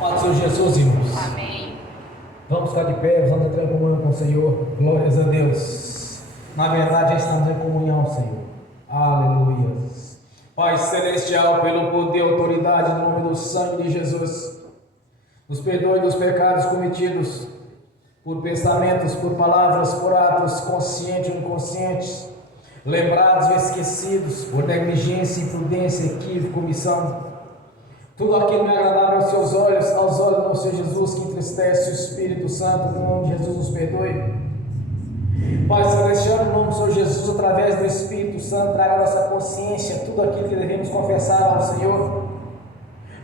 Paz do Senhor Jesus, irmãos. Amém. Vamos ficar de pé, vamos entrar em comunhão com o Senhor. Glórias a Deus. Na verdade, já estamos em comunhão, Senhor. Aleluia. Pai Celestial, pelo poder e autoridade no nome do sangue de Jesus, nos perdoe dos pecados cometidos por pensamentos, por palavras, por atos conscientes ou inconscientes, lembrados ou esquecidos, por negligência, imprudência, equívoco, omissão. Tudo aquilo não é agradável aos seus olhos, aos olhos do Senhor Jesus, que entristece o Espírito Santo, no nome de Jesus nos perdoe. Pai Celestial, no nome do Senhor Jesus, através do Espírito Santo, traga a nossa consciência tudo aquilo que devemos confessar ao Senhor,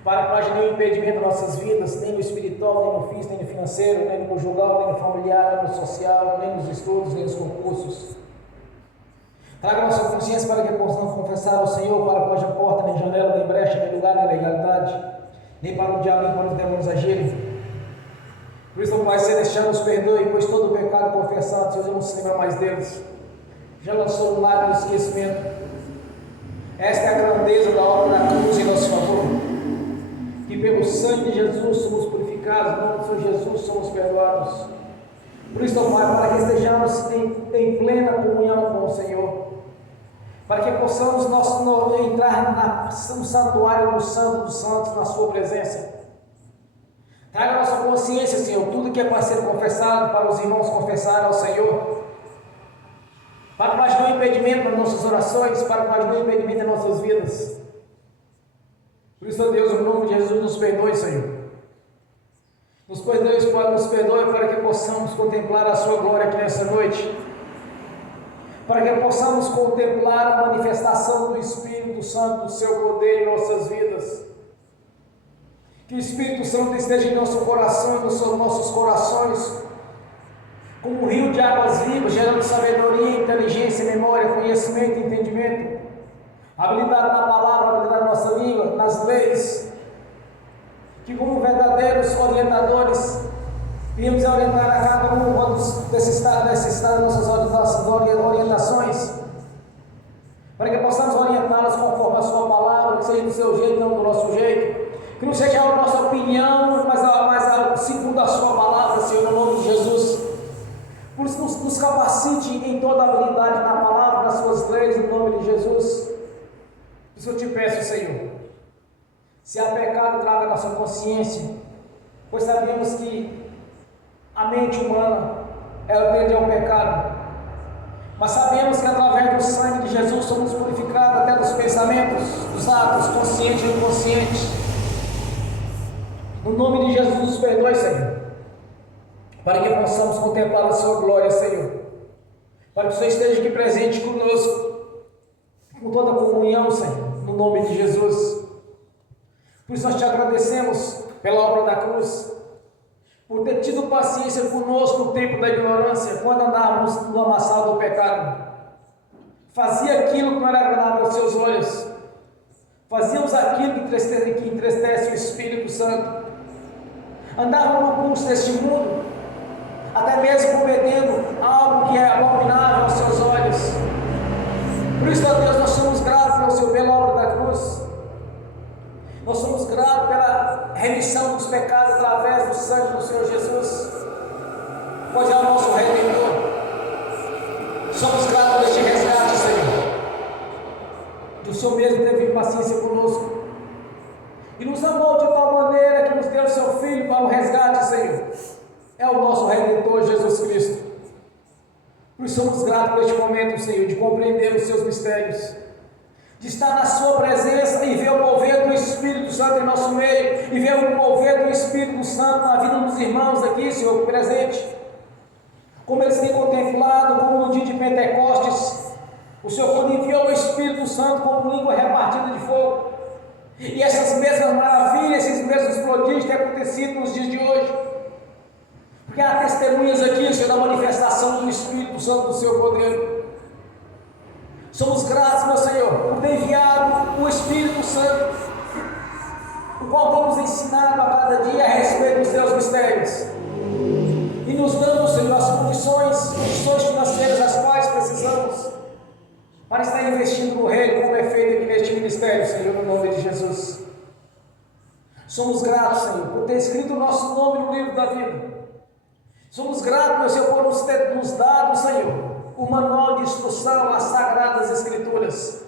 para que não haja nenhum impedimento em nossas vidas, nem no espiritual, nem no físico, nem no financeiro, nem no conjugal, nem no familiar, nem no social, nem nos estudos, nem nos concursos. Traga a nossa consciência para que possamos confessar ao Senhor, para que não haja porta, nem janela, nem brecha, nem lugar, nem legalidade, nem para o diabo, nem para os demônios agirem. Por isso, Pai Celestial, nos perdoe, pois todo o pecado confessado, Senhor, não se lembra mais deles. Já lançou no lado do esquecimento. Esta é a grandeza da obra da cruz em nosso favor. Que pelo sangue de Jesus somos purificados, no nome do Senhor Jesus somos perdoados. Por isso, Pai, para que estejamos em plena comunhão com o Senhor, para que possamos entrar no santuário do Santo dos Santos, na Sua presença. Traga a nossa consciência, Senhor, tudo que é para ser confessado, para os irmãos confessar ao Senhor, para que não haja nenhum impedimento nas nossas orações, para que não haja nenhum impedimento em nossas vidas. Por isso, Deus, no nome de Jesus, nos perdoe, Senhor. Nos perdoe, Pai, nos perdoe, para que possamos contemplar a Sua glória aqui nessa noite, para que possamos contemplar a manifestação do Espírito Santo, do Seu poder em nossas vidas. Que o Espírito Santo esteja em nosso coração e nos nossos corações, como um rio de águas vivas, gerando sabedoria, inteligência, memória, conhecimento, entendimento, habilidade na palavra, habilidade na nossa língua, nas leis. Que como verdadeiros orientadores, viemos a orientar a cada um quando necessitar das nossas orientações, para que possamos orientá-las conforme a Sua palavra, que seja do Seu jeito, não do nosso jeito, que não seja a nossa opinião, mas segundo a Sua palavra, Senhor, no nome de Jesus. Por isso, nos capacite em toda a habilidade na palavra, nas Suas leis, no nome de Jesus. Por isso eu te peço, Senhor, se há pecado, traga a nossa consciência, pois sabemos que a mente humana, ela tende ao pecado, mas sabemos que através do sangue de Jesus somos purificados até dos pensamentos, dos atos, conscientes e inconscientes. No nome de Jesus, nos perdoe, Senhor, para que possamos contemplar a Sua glória, Senhor, para que o Senhor esteja aqui presente conosco, com toda a comunhão, Senhor, no nome de Jesus. Por isso nós te agradecemos pela obra da cruz, por ter tido paciência conosco no tempo da ignorância, quando andávamos no amassal do pecado. Fazia aquilo que não era agradável aos Seus olhos, fazíamos aquilo que entristece o Espírito Santo, andávamos no curso deste mundo, até mesmo cometendo algo que é abominável aos Seus olhos. Por isso, ó Deus, nós somos gratos pela obra da cruz. Nós somos gratos pela remissão dos pecados através do sangue do Senhor Jesus, pois é o nosso Redentor. Somos gratos por este resgate, Senhor. O Senhor mesmo teve paciência conosco e nos amou de tal maneira que nos deu o Seu Filho para o resgate, Senhor. É o nosso Redentor, Jesus Cristo. Por isso somos gratos por este momento, Senhor, de compreender os Seus mistérios, de estar na Sua presença e ver o mover do Espírito Santo em nosso meio, e ver o mover do Espírito Santo na vida dos irmãos aqui, Senhor, presente, como eles têm contemplado, como no dia de Pentecostes, o Senhor quando enviou o Espírito Santo como língua repartida de fogo, e essas mesmas maravilhas, esses mesmos prodígios têm acontecido nos dias de hoje, porque há testemunhas aqui, Senhor, da manifestação do Espírito Santo, do Seu poder. Somos gratos, meu Senhor, por ter enviado o Espírito Santo, o qual tem nos ensinado a cada dia a respeito dos Teus mistérios, e nos dando, Senhor, as condições financeiras as quais precisamos, para estar investindo no reino, como é feito aqui neste ministério, Senhor, no nome de Jesus. Somos gratos, Senhor, por ter escrito o nosso nome no livro da vida. Somos gratos, meu Senhor, por nos ter nos dado, Senhor, o manual de instrução, as Sagradas Escrituras,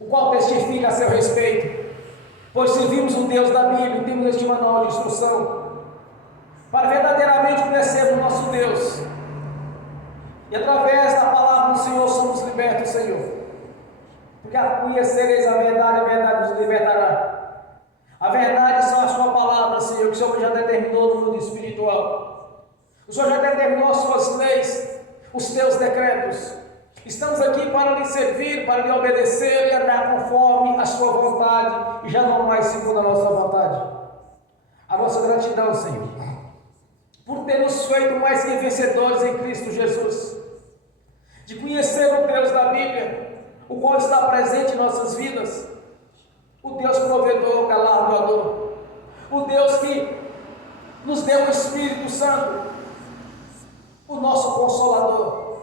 o qual testifica a seu respeito, pois servimos o Deus da Bíblia e temos este manual de instrução, para verdadeiramente conhecer o nosso Deus, e através da palavra do Senhor somos libertos, Senhor, porque a conhecereis a verdade nos libertará. A verdade são a sua palavra, Senhor, que o Senhor já determinou no mundo espiritual. O Senhor já determinou as suas leis, os teus decretos. Estamos aqui para lhe servir, para lhe obedecer e andar conforme a sua vontade, e já não mais segundo a nossa vontade. A nossa gratidão, Senhor, por ter nos feito mais que vencedores em Cristo Jesus, de conhecer o Deus da Bíblia, o qual está presente em nossas vidas, o Deus provedor, galardoador, o Deus que nos deu o Espírito Santo, o nosso consolador,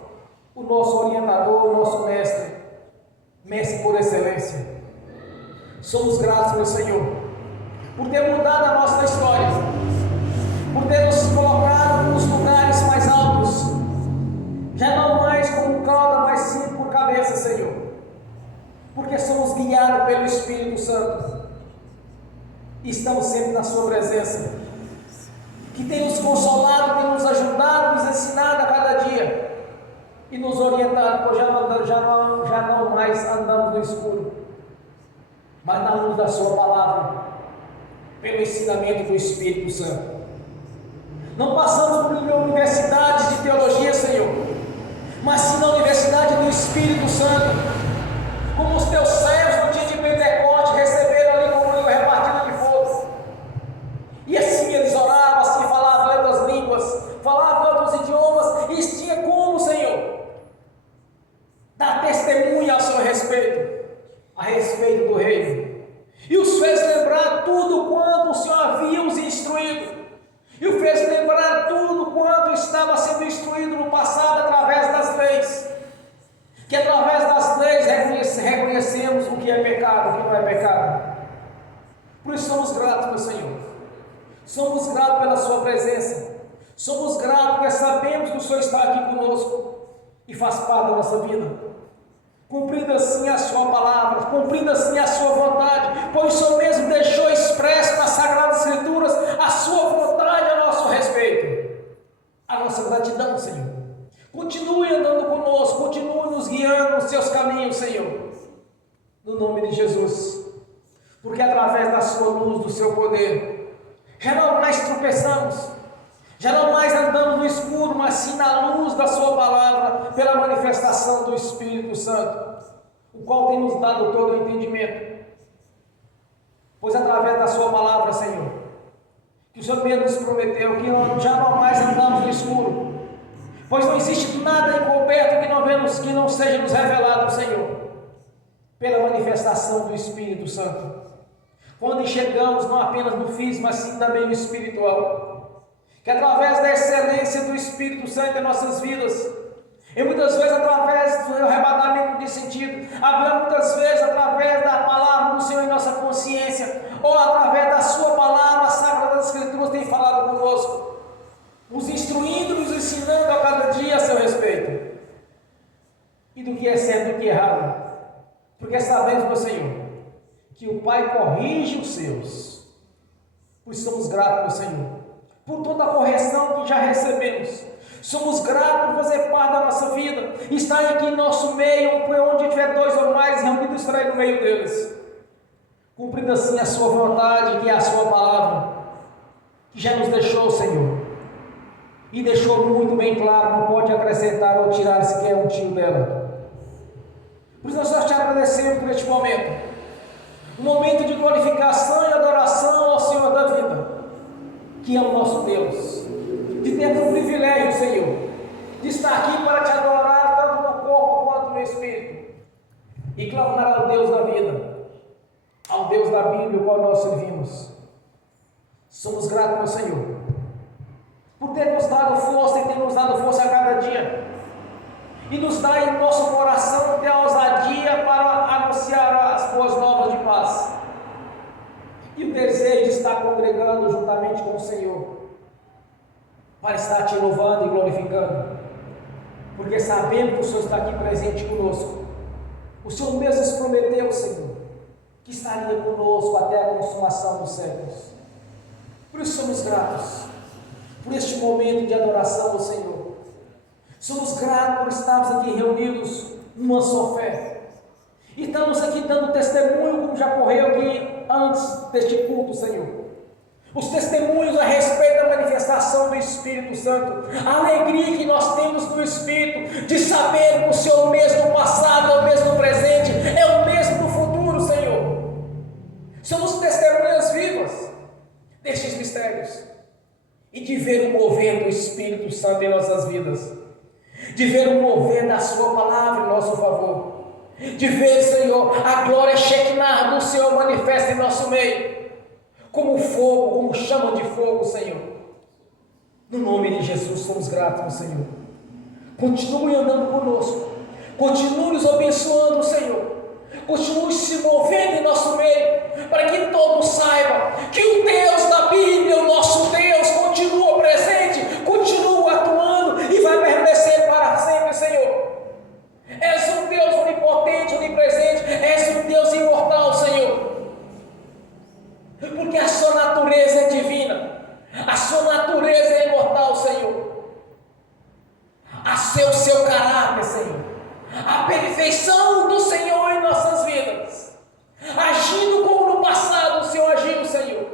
o nosso orientador, o nosso mestre, mestre por excelência. Somos gratos, meu Senhor, por ter mudado a nossa história, por ter nos colocado nos lugares mais altos, já não mais como cauda, mas sim por cabeça, Senhor, porque somos guiados pelo Espírito Santo e estamos sempre na sua presença, que tem nos consolado, tem nos ajudado, nos ensinado a cada dia e nos orientado, pois já não mais andamos no escuro, mas na luz da sua palavra, pelo ensinamento do Espírito Santo. Não passamos por uma universidade de teologia, Senhor, mas sim na universidade do Espírito Santo, como os teus servos no dia de Pentecostes receberam ali comunhão repartida de fogo. E assim eles oravam, assim falavam outras línguas, falavam outros idiomas, e tinha como, Senhor, dar testemunha ao seu respeito, a respeito do reino. E os fez lembrar tudo quanto o Senhor havia os instruído, e o fez lembrar tudo quanto estava sendo instruído no passado através das leis, que através das leis reconhecemos o que é pecado, o que não é pecado. Por isso somos gratos, meu Senhor, somos gratos pela sua presença, somos gratos porque sabemos que o Senhor está aqui conosco e faz parte da nossa vida, cumprindo assim a sua palavra, cumprindo assim a sua vontade, pois o Senhor mesmo deixou expresso nas Sagradas Escrituras a sua vontade a nosso respeito. A nossa gratidão, Senhor. Continue andando conosco, continue nos guiando nos seus caminhos, Senhor, no nome de Jesus, porque através da sua luz, do seu poder, já não mais tropeçamos, já não mais andamos no escuro, mas sim na luz da sua palavra, pela manifestação do Espírito Santo, o qual tem nos dado todo o entendimento, pois através da sua palavra, Senhor, que o Senhor mesmo nos prometeu, que já não mais andamos no escuro, pois não existe nada encoberto que não seja nos revelado, Senhor, pela manifestação do Espírito Santo. Quando enxergamos não apenas no físico, mas sim também no espiritual, que através da excelência do Espírito Santo em nossas vidas, e muitas vezes através do arrebatamento de sentido, muitas vezes através da palavra do Senhor em nossa consciência, ou através da sua palavra, a Sagradas Escrituras tem falado conosco, nos instruindo, nos ensinando a cada dia a seu respeito, e do que é certo e do que é errado, porque sabemos, meu Senhor, que o Pai corrige os seus, pois somos gratos, meu Senhor, por toda a correção que já recebemos, somos gratos por fazer parte da nossa vida, estar aqui em nosso meio, onde tiver dois ou mais reunidos, estarei no meio deles, cumprindo assim a sua vontade, que é a sua palavra, que já nos deixou, Senhor, e deixou muito bem claro, não pode acrescentar ou tirar sequer um tio dela. Por isso nós te agradecemos por este momento, um momento de glorificação e adoração ao Senhor da vida, que é o nosso Deus, de ter o privilégio, Senhor, de estar aqui para te adorar tanto no corpo quanto no espírito, e clamar ao Deus da vida, ao Deus da Bíblia, o qual nós servimos. Somos gratos, meu Senhor, por ter nos dado força e ter nos dado força a cada dia, e nos dá em nosso coração ter ousadia para anunciar as boas novas de paz. E o o desejo de estar congregando juntamente com o Senhor, para estar te louvando e glorificando, porque sabendo que o Senhor está aqui presente conosco. O Senhor mesmo nos prometeu, Senhor, que estaria conosco até a consumação dos séculos. Por isso somos gratos por este momento de adoração ao Senhor. Somos gratos por estarmos aqui reunidos numa só fé. E estamos aqui dando testemunho, como já correu aqui antes deste culto, Senhor. Os testemunhos a respeito da manifestação do Espírito Santo, a alegria que nós temos no Espírito, de saber que o Senhor mesmo no passado, é o mesmo presente, é o mesmo no futuro, Senhor. Somos testemunhas vivas destes mistérios, e de ver o mover do Espírito Santo em nossas vidas, de ver o mover da Sua palavra em nosso favor, de ver, Senhor, a glória Shekinah do Senhor manifesta em nosso meio, como fogo, como chama de fogo, Senhor. No nome de Jesus, somos gratos, Senhor. Continue andando conosco, continue nos abençoando, Senhor. Continue se movendo em nosso meio, para que todos saibam que o Deus da Bíblia, o nosso Deus, continua presente, continua atuando e vai permanecer para sempre, Senhor. És um Deus onipotente, onipresente, és um Deus imortal, Senhor. Porque a sua natureza é divina, a sua natureza é imortal, Senhor. O seu caráter, Senhor, a perfeição do Senhor em nossas vidas, agindo como no passado o Senhor agiu, Senhor.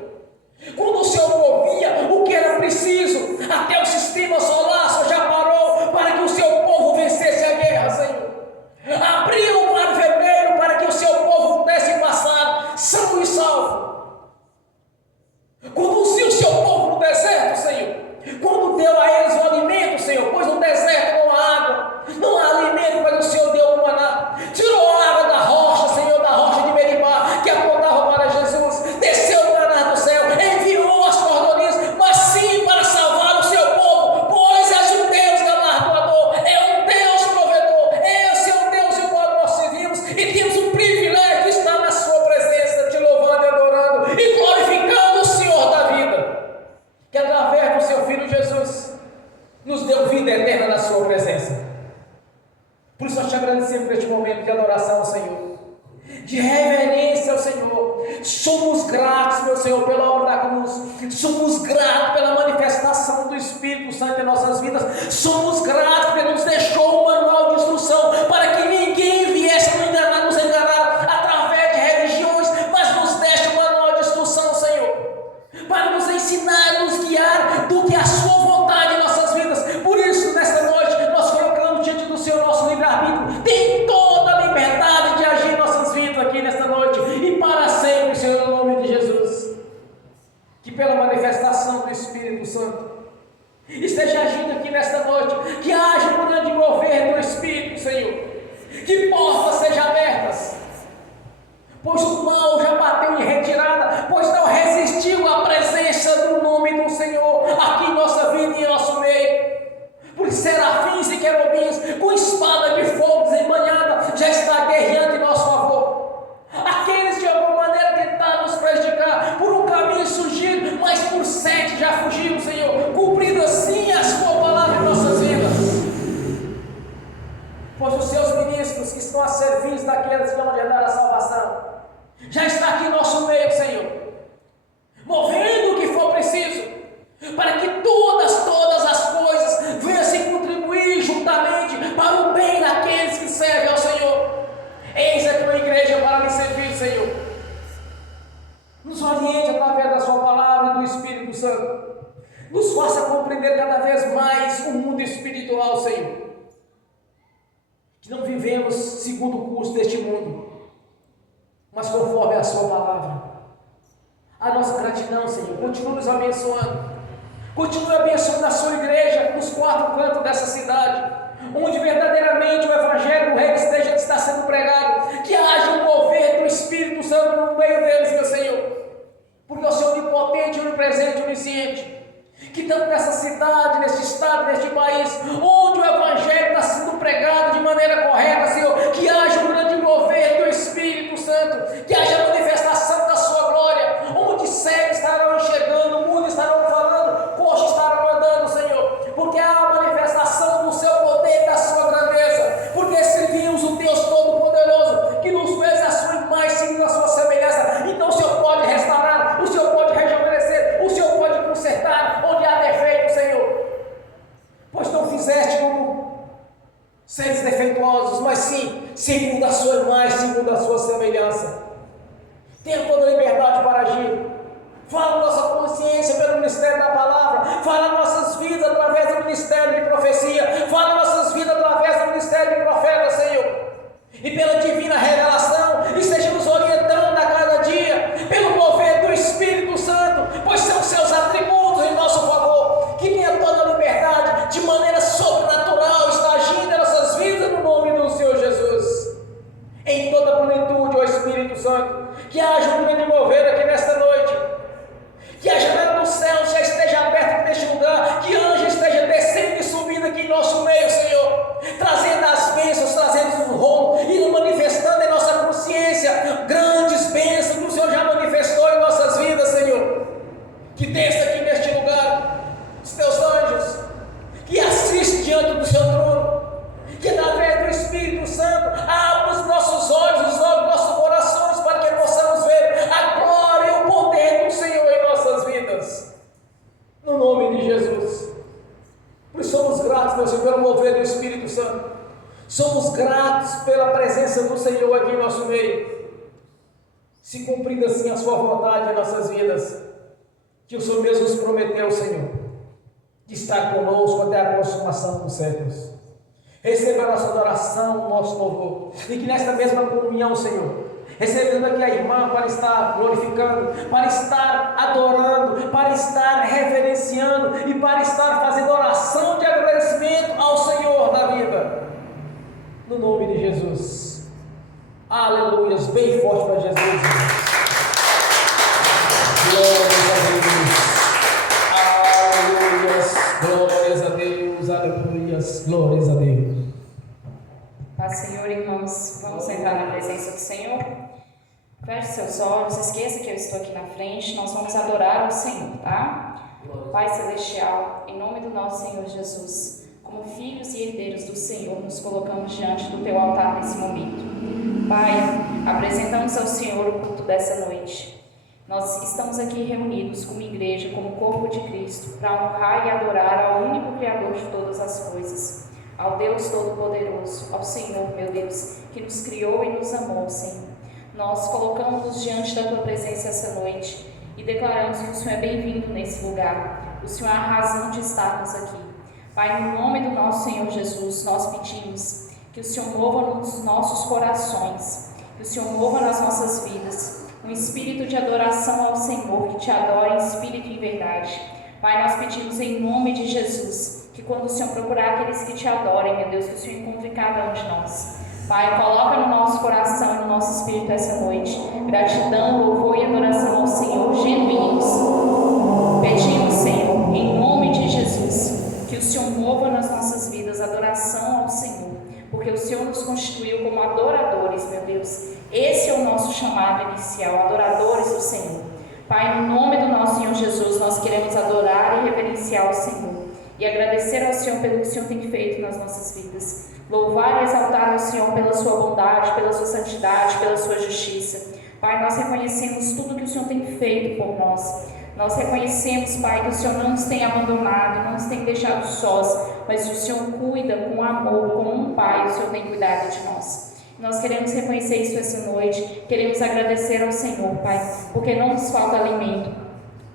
Quando o Senhor movia o que era preciso, até o sistema solar só já parou para que o seu povo vencesse a guerra, Senhor. Abriu o mar vermelho para que o seu povo pudesse passar são e salvo. Conduziu o seu povo no deserto, Senhor. Quando deu a eles o alimento, Senhor, pois no deserto não há água, não há alimento, mas o Senhor deu o maná. Tirou a água da rocha, Senhor, da rocha de Meribá, que apontava para Jesus. Desceu o maná do céu, enviou as cordonias, mas sim para salvar o seu povo, pois és um Deus galardoador, é um Deus provedor. Esse é o Deus em qual nós servimos e temos o privilégio de estar na sua presença, te louvando e adorando e glorificando o Senhor da vida, que através do seu Filho Jesus nos deu vida eterna na sua presença. Por isso nós te agradecemos por este momento de adoração ao Senhor, de reverência ao Senhor. Somos gratos, meu Senhor, pela obra da cruz. Somos gratos pela manifestação do Espírito Santo em nossas vidas. Somos gratos porque nos deixou um manual de instrução para que ninguém viesse nos enganar através de religiões, mas nos deixa um manual de instrução, Senhor, para nos ensinar, nos guiar do que a sua vontade em nossas vidas. Por isso, nesta noite, nós colocamos diante do Senhor nosso livre-arbítrio. Tem toda a liberdade de agir em nossas vidas aqui nesta noite e para sempre, Senhor, no nome de Jesus. Que pela manifestação do Espírito Santo esteja agindo aqui nesta noite, que haja um grande mover do Espírito, Senhor, que portas sejam abertas, pois o mal já bateu em retirada, pois não resistiu à presença do nome do Senhor aqui em nossa vida e em nosso meio. Por serafins e querubins com espada de fogo desembanhada já está guerreando em nosso favor. Aqueles de alguma maneira tentaram nos prejudicar, por um caminho surgiram, mas por 7 já fugiram, Senhor, cumprindo assim a sua palavra em nossas vidas. Pois os seus ministros que estão a serviço daqueles que vão herdar a salvação já está aqui em nosso meio, Senhor, movendo o que for preciso, para que todas as coisas venham se contribuir juntamente para o bem daqueles que servem ao Senhor. Eis a tua igreja para lhe servir, Senhor. Nos oriente através da sua palavra e do Espírito Santo. Nos faça compreender cada vez mais o mundo espiritual, Senhor. Que não vivemos segundo o curso deste mundo, mas conforme a sua palavra. A nossa gratidão, Senhor, continue nos abençoando. Continue abençoando a sua igreja nos 4 cantos dessa cidade, onde verdadeiramente o Evangelho do Reino está sendo pregado. Que haja um mover do Espírito Santo no meio deles, meu Senhor, porque o Senhor é onipotente, onipresente, onisciente. Que tanto nessa cidade, neste estado, neste país, onde o Evangelho está sendo pregado de maneira correta, Senhor, que haja um grande mover do Espírito Santo, que haja manifestação da sua glória, onde e pela divina revelação, esteja nos orientando a cada dia, pelo mover do Espírito Santo, pois são seus atributos em nosso favor, que tenha toda a liberdade, de maneira sobrenatural, está agindo em nossas vidas, no nome do Senhor Jesus. Em toda a plenitude, ó Espírito Santo, que haja um grande mover aqui nesta noite, que a janela do céu já esteja aberta aqui neste lugar, que anjo esteja descendo e subindo aqui em nosso meio, Senhor, trazendo as bênçãos, trazendo o rolo e manifestando em nossa consciência grandes bênçãos que o Senhor já manifestou em nossas vidas, Senhor. Que desça aqui neste lugar os teus anjos, que assiste diante do seu trono, que através do Espírito Santo abra os nossos olhos, os nossos corações, para que possamos ver a glória e o poder do Senhor em nossas vidas, no nome de Jesus. Por isso somos gratos, meu Senhor, pelo mover do Espírito Santo, somos gratos pela presença do Senhor aqui em nosso meio, se cumprindo assim a sua vontade em nossas vidas, que o Senhor mesmo nos prometeu, Senhor, de estar conosco até a consumação dos séculos. Receba a nossa adoração, o nosso louvor, e que nesta mesma comunhão, Senhor, recebendo aqui a irmã para estar glorificando, para estar adorando, para estar reverenciando e para estar fazendo oração de agradecimento ao Senhor da vida, no nome de Jesus. Aleluias, bem forte para Jesus. Glórias a Deus, aleluias, glórias a Deus, aleluias, glórias a Deus. Paz, Senhor, irmãos, vamos entrar na presença do Senhor. Feche seus olhos, esqueça que eu estou aqui na frente, nós vamos adorar ao Senhor, tá? Pai Celestial, em nome do nosso Senhor Jesus, como filhos e herdeiros do Senhor, nos colocamos diante do Teu altar nesse momento. Pai, apresentamos ao Senhor o culto dessa noite. Nós estamos aqui reunidos como igreja, como corpo de Cristo, para honrar e adorar ao único Criador de todas as coisas, ao Deus Todo-Poderoso, ao Senhor, meu Deus, que nos criou e nos amou, Senhor. Nós colocamos-nos diante da Tua presença essa noite e declaramos que o Senhor é bem-vindo nesse lugar. O Senhor é a razão de estarmos aqui. Pai, no nome do nosso Senhor Jesus, nós pedimos que o Senhor mova nos nossos corações, que o Senhor mova nas nossas vidas, um espírito de adoração ao Senhor, que Te adora em espírito e em verdade. Pai, nós pedimos em nome de Jesus, que quando o Senhor procurar aqueles que Te adorem, meu Deus, que o Senhor encontre cada um de nós. Pai, coloca no nosso coração e no nosso espírito essa noite gratidão, louvor e adoração ao Senhor, genuínos. Pedimos, Senhor, em nome de Jesus, que o Senhor mova nas nossas vidas adoração ao Senhor, porque o Senhor nos constituiu como adoradores, meu Deus. Esse é o nosso chamado inicial, adoradores do Senhor. Pai, no nome do nosso Senhor Jesus, nós queremos adorar e reverenciar o Senhor e agradecer ao Senhor pelo que o Senhor tem feito nas nossas vidas. Louvar e exaltar ao Senhor pela sua bondade, pela sua santidade, pela sua justiça. Pai, nós reconhecemos tudo que o Senhor tem feito por nós. Nós reconhecemos, Pai, que o Senhor não nos tem abandonado, não nos tem deixado sós, mas o Senhor cuida com amor, como um Pai, o Senhor tem cuidado de nós. Nós queremos reconhecer isso essa noite, queremos agradecer ao Senhor, Pai, porque não nos falta alimento,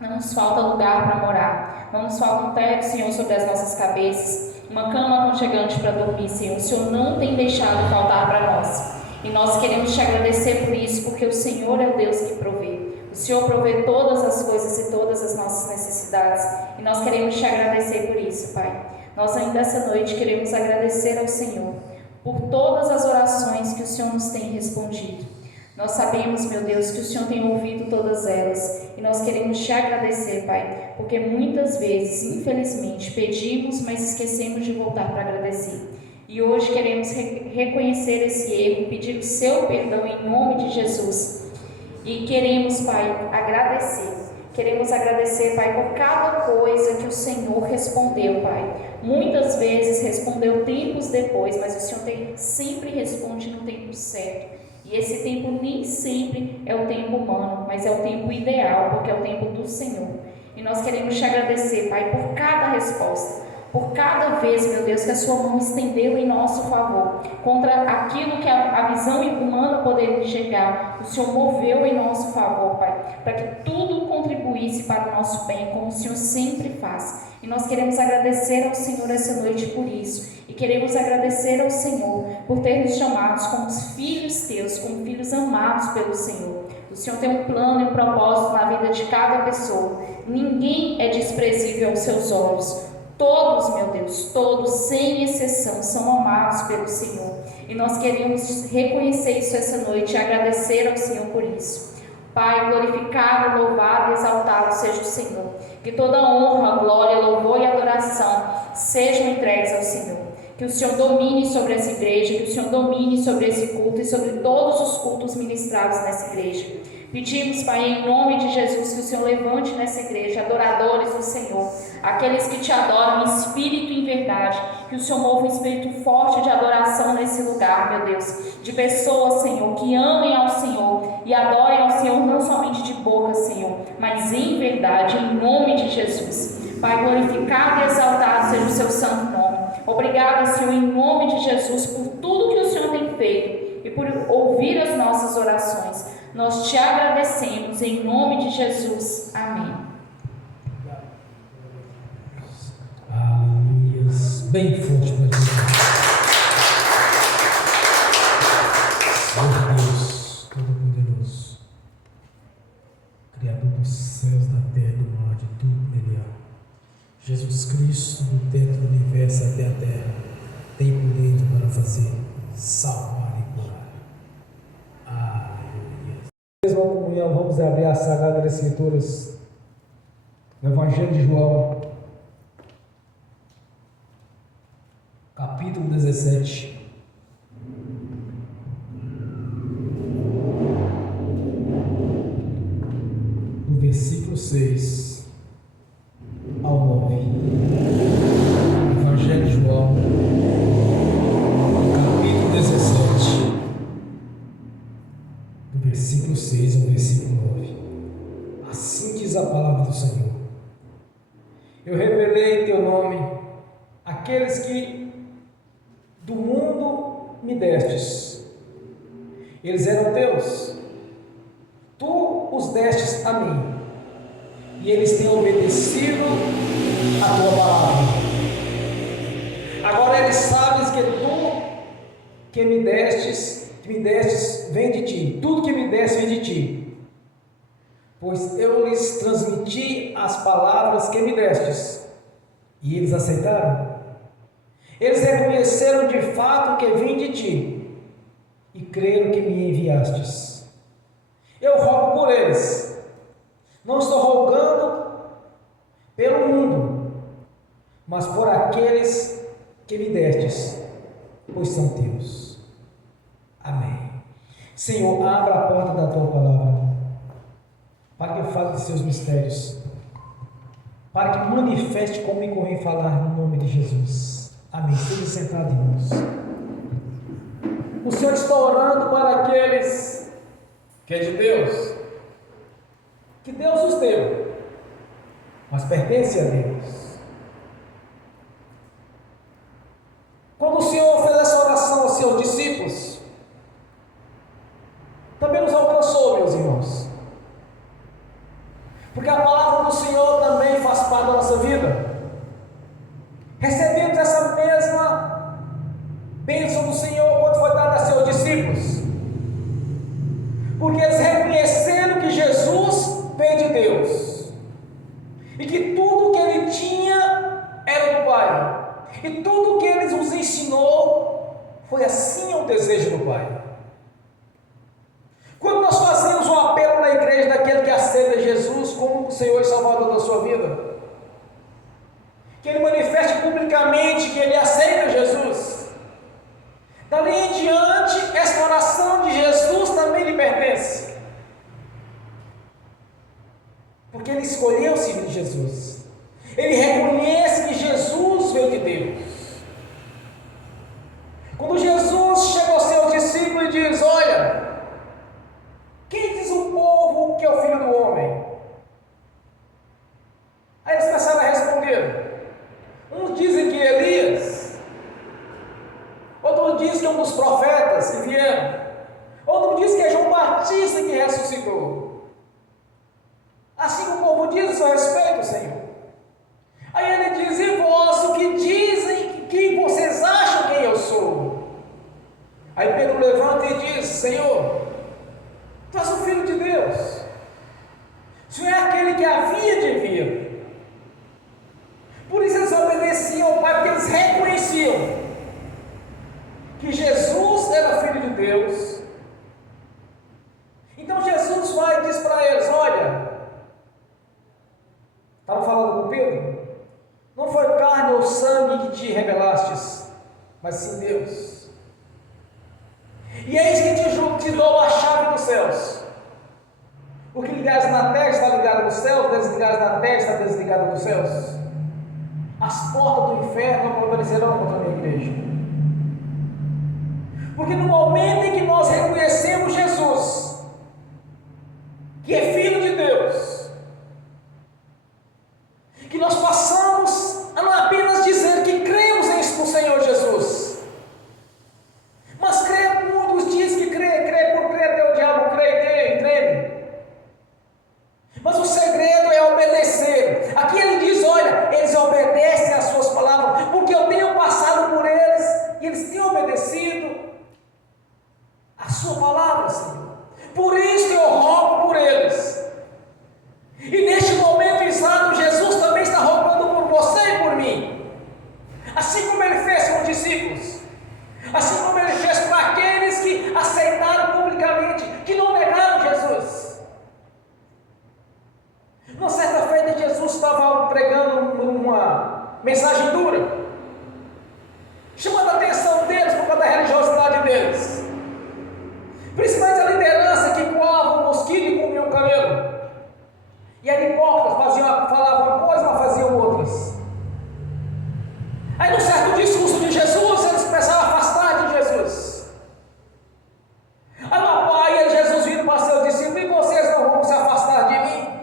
não nos falta lugar para morar, não nos falta um teto, Senhor, sobre as nossas cabeças, uma cama aconchegante para dormir, Senhor. O Senhor não tem deixado faltar para nós. E nós queremos Te agradecer por isso, porque o Senhor é o Deus que provê. O Senhor provê todas as coisas e todas as nossas necessidades. E nós queremos Te agradecer por isso, Pai. Nós ainda essa noite queremos agradecer ao Senhor por todas as orações que o Senhor nos tem respondido. Nós sabemos, meu Deus, que o Senhor tem ouvido todas elas e nós queremos Te agradecer, Pai, porque muitas vezes, infelizmente, pedimos, mas esquecemos de voltar para agradecer. E hoje queremos reconhecer esse erro, pedir o Seu perdão em nome de Jesus. E queremos, Pai, agradecer. Queremos agradecer, Pai, por cada coisa que o Senhor respondeu, Pai. Muitas vezes respondeu tempos depois, mas o Senhor sempre responde no tempo certo. E esse tempo nem sempre é o tempo humano, mas é o tempo ideal, porque é o tempo do Senhor. E nós queremos Te agradecer, Pai, por cada resposta, por cada vez, meu Deus, que a Sua mão estendeu em nosso favor, contra aquilo que a visão humana poderia enxergar. O Senhor moveu em nosso favor, Pai, para que tudo contribua retribuísse para o nosso bem, como o Senhor sempre faz. E nós queremos agradecer ao Senhor essa noite por isso. E queremos agradecer ao Senhor por ter nos chamados como filhos teus, como filhos amados pelo Senhor. O Senhor tem um plano e um propósito na vida de cada pessoa. Ninguém é desprezível aos seus olhos. Todos, meu Deus, todos, sem exceção, são amados pelo Senhor. E nós queremos reconhecer isso essa noite e agradecer ao Senhor por isso. Pai, glorificado, louvado e exaltado seja o Senhor. Que toda honra, glória, louvor e adoração sejam entregues ao Senhor. Que o Senhor domine sobre essa igreja, que o Senhor domine sobre esse culto e sobre todos os cultos ministrados nessa igreja. Pedimos, Pai, em nome de Jesus, que o Senhor levante nessa igreja adoradores do Senhor, aqueles que te adoram em espírito e em verdade, que o Senhor mova um espírito forte de adoração nesse lugar, meu Deus, de pessoas, Senhor, que amem ao Senhor e adorem ao Senhor não somente de boca, Senhor, mas em verdade, em nome de Jesus. Pai, glorificado e exaltado seja o seu santo nome. Obrigada, Senhor, em nome de Jesus, por tudo que o Senhor tem feito e por ouvir as nossas orações. Nós te agradecemos em nome de Jesus. Amém. Aleluia. Bem forte para Jesus. Senhor Deus Todo-Poderoso, Criador dos céus, da terra e do mar, de tudo nele há. Jesus Cristo, do teto do universo até a terra, tem poder para fazer, salvar e curar. Aleluia. Mesma comunhão, vamos abrir as Sagradas Escrituras no Evangelho de João, capítulo 17. Do versículo 6 ao 9. Evangelho de João, capítulo 17, do versículo 6 ao versículo 9. Assim diz a palavra do Senhor: Eu revelei teu nome àqueles que do mundo me destes. Eles eram teus. Tu os destes a mim, e eles têm obedecido a tua palavra. Agora eles sabem que tu que me destes vem de ti. Tudo que me deste vem de ti. Pois eu lhes transmiti as palavras que me destes, e eles aceitaram. Eles reconheceram de fato que vim de ti, e creram que me enviastes. Eu rogo por eles. Não estou rogando pelo mundo, mas por aqueles que me destes, pois são teus. Amém. Senhor, abra a porta da tua palavra, para que eu fale de seus mistérios, para que manifeste como me convém falar no nome de Jesus. Amém. Seja sentado, irmãos. O Senhor está orando para aqueles que é de Deus, que Deus os deu, mas pertence a Deus. Quando o Senhor fez essa oração aos seus discípulos, também nos alcançou, meus irmãos, porque a palavra do Senhor também faz parte da nossa vida. Recebemos essa mesma bênção do Senhor quando foi dada a seus discípulos, porque eles reconheceram que Jesus veio de Deus, e que tudo que ele tinha era do Pai, e tudo que ele nos ensinou foi assim o desejo do Pai. Quando nós fazemos um apelo na igreja daquele que aceita Jesus como o Senhor e Salvador da sua vida, que ele manifeste publicamente que ele aceita Jesus, dali em diante, essa oração de Jesus também lhe pertence, porque ele escolheu seguir Jesus, ele reconhece que Jesus veio de Deus. Quando Jesus chega ao seu discípulo e diz: olha, quem diz o povo que é o Filho do Homem? Aí eles começaram a responder. Uns dizem que é Elias, outros dizem que é um dos profetas que vieram, outro diz que é João Batista que ressuscitou. Assim que o povo Senhor, tu és o Filho de Deus, o Senhor é aquele que havia de vir. Por isso eles obedeciam ao Pai, porque eles reconheciam que Jesus era Filho de Deus. Então Jesus vai e diz para eles: olha, estava falando com Pedro, não foi carne ou sangue que te revelastes, mas sim Deus. E eis que te dou a chave dos céus. O que ligares na terra está ligado nos céus, desligares na terra está desligado nos céus. As portas do inferno não prevalecerão contra a minha igreja. Porque no momento em que nós reconhecemos Jesus, que é Filho de Deus, que nós passamos a não apenas dizer que cremos no Senhor Jesus, mas crer, muitos dizem que crê por crer, até o diabo crê e treme. Mas o segredo é obedecer. Aqui ele diz: olha, eles obedecem às suas palavras, porque eu tenho passado por eles e eles têm obedecido a sua palavra, Senhor. Por isso eu rogo por eles. E neste momento exato, Jesus também está rogando por você e por mim, assim como ele fez com os discípulos, assim como ele fez para aqueles que aceitaram publicamente, que não negaram Jesus. Uma certa feita, Jesus estava pregando uma mensagem dura, chamando a atenção deles por causa da religiosidade deles, principalmente a liderança que coava um mosquito e comia um camelo. E eram hipócritas, falavam uma coisa, mas faziam outras. Aí, no certo discurso de Jesus, eles começaram a afastar de Jesus. Aí Jesus vira para seus discípulos: e vocês não vão se afastar de mim?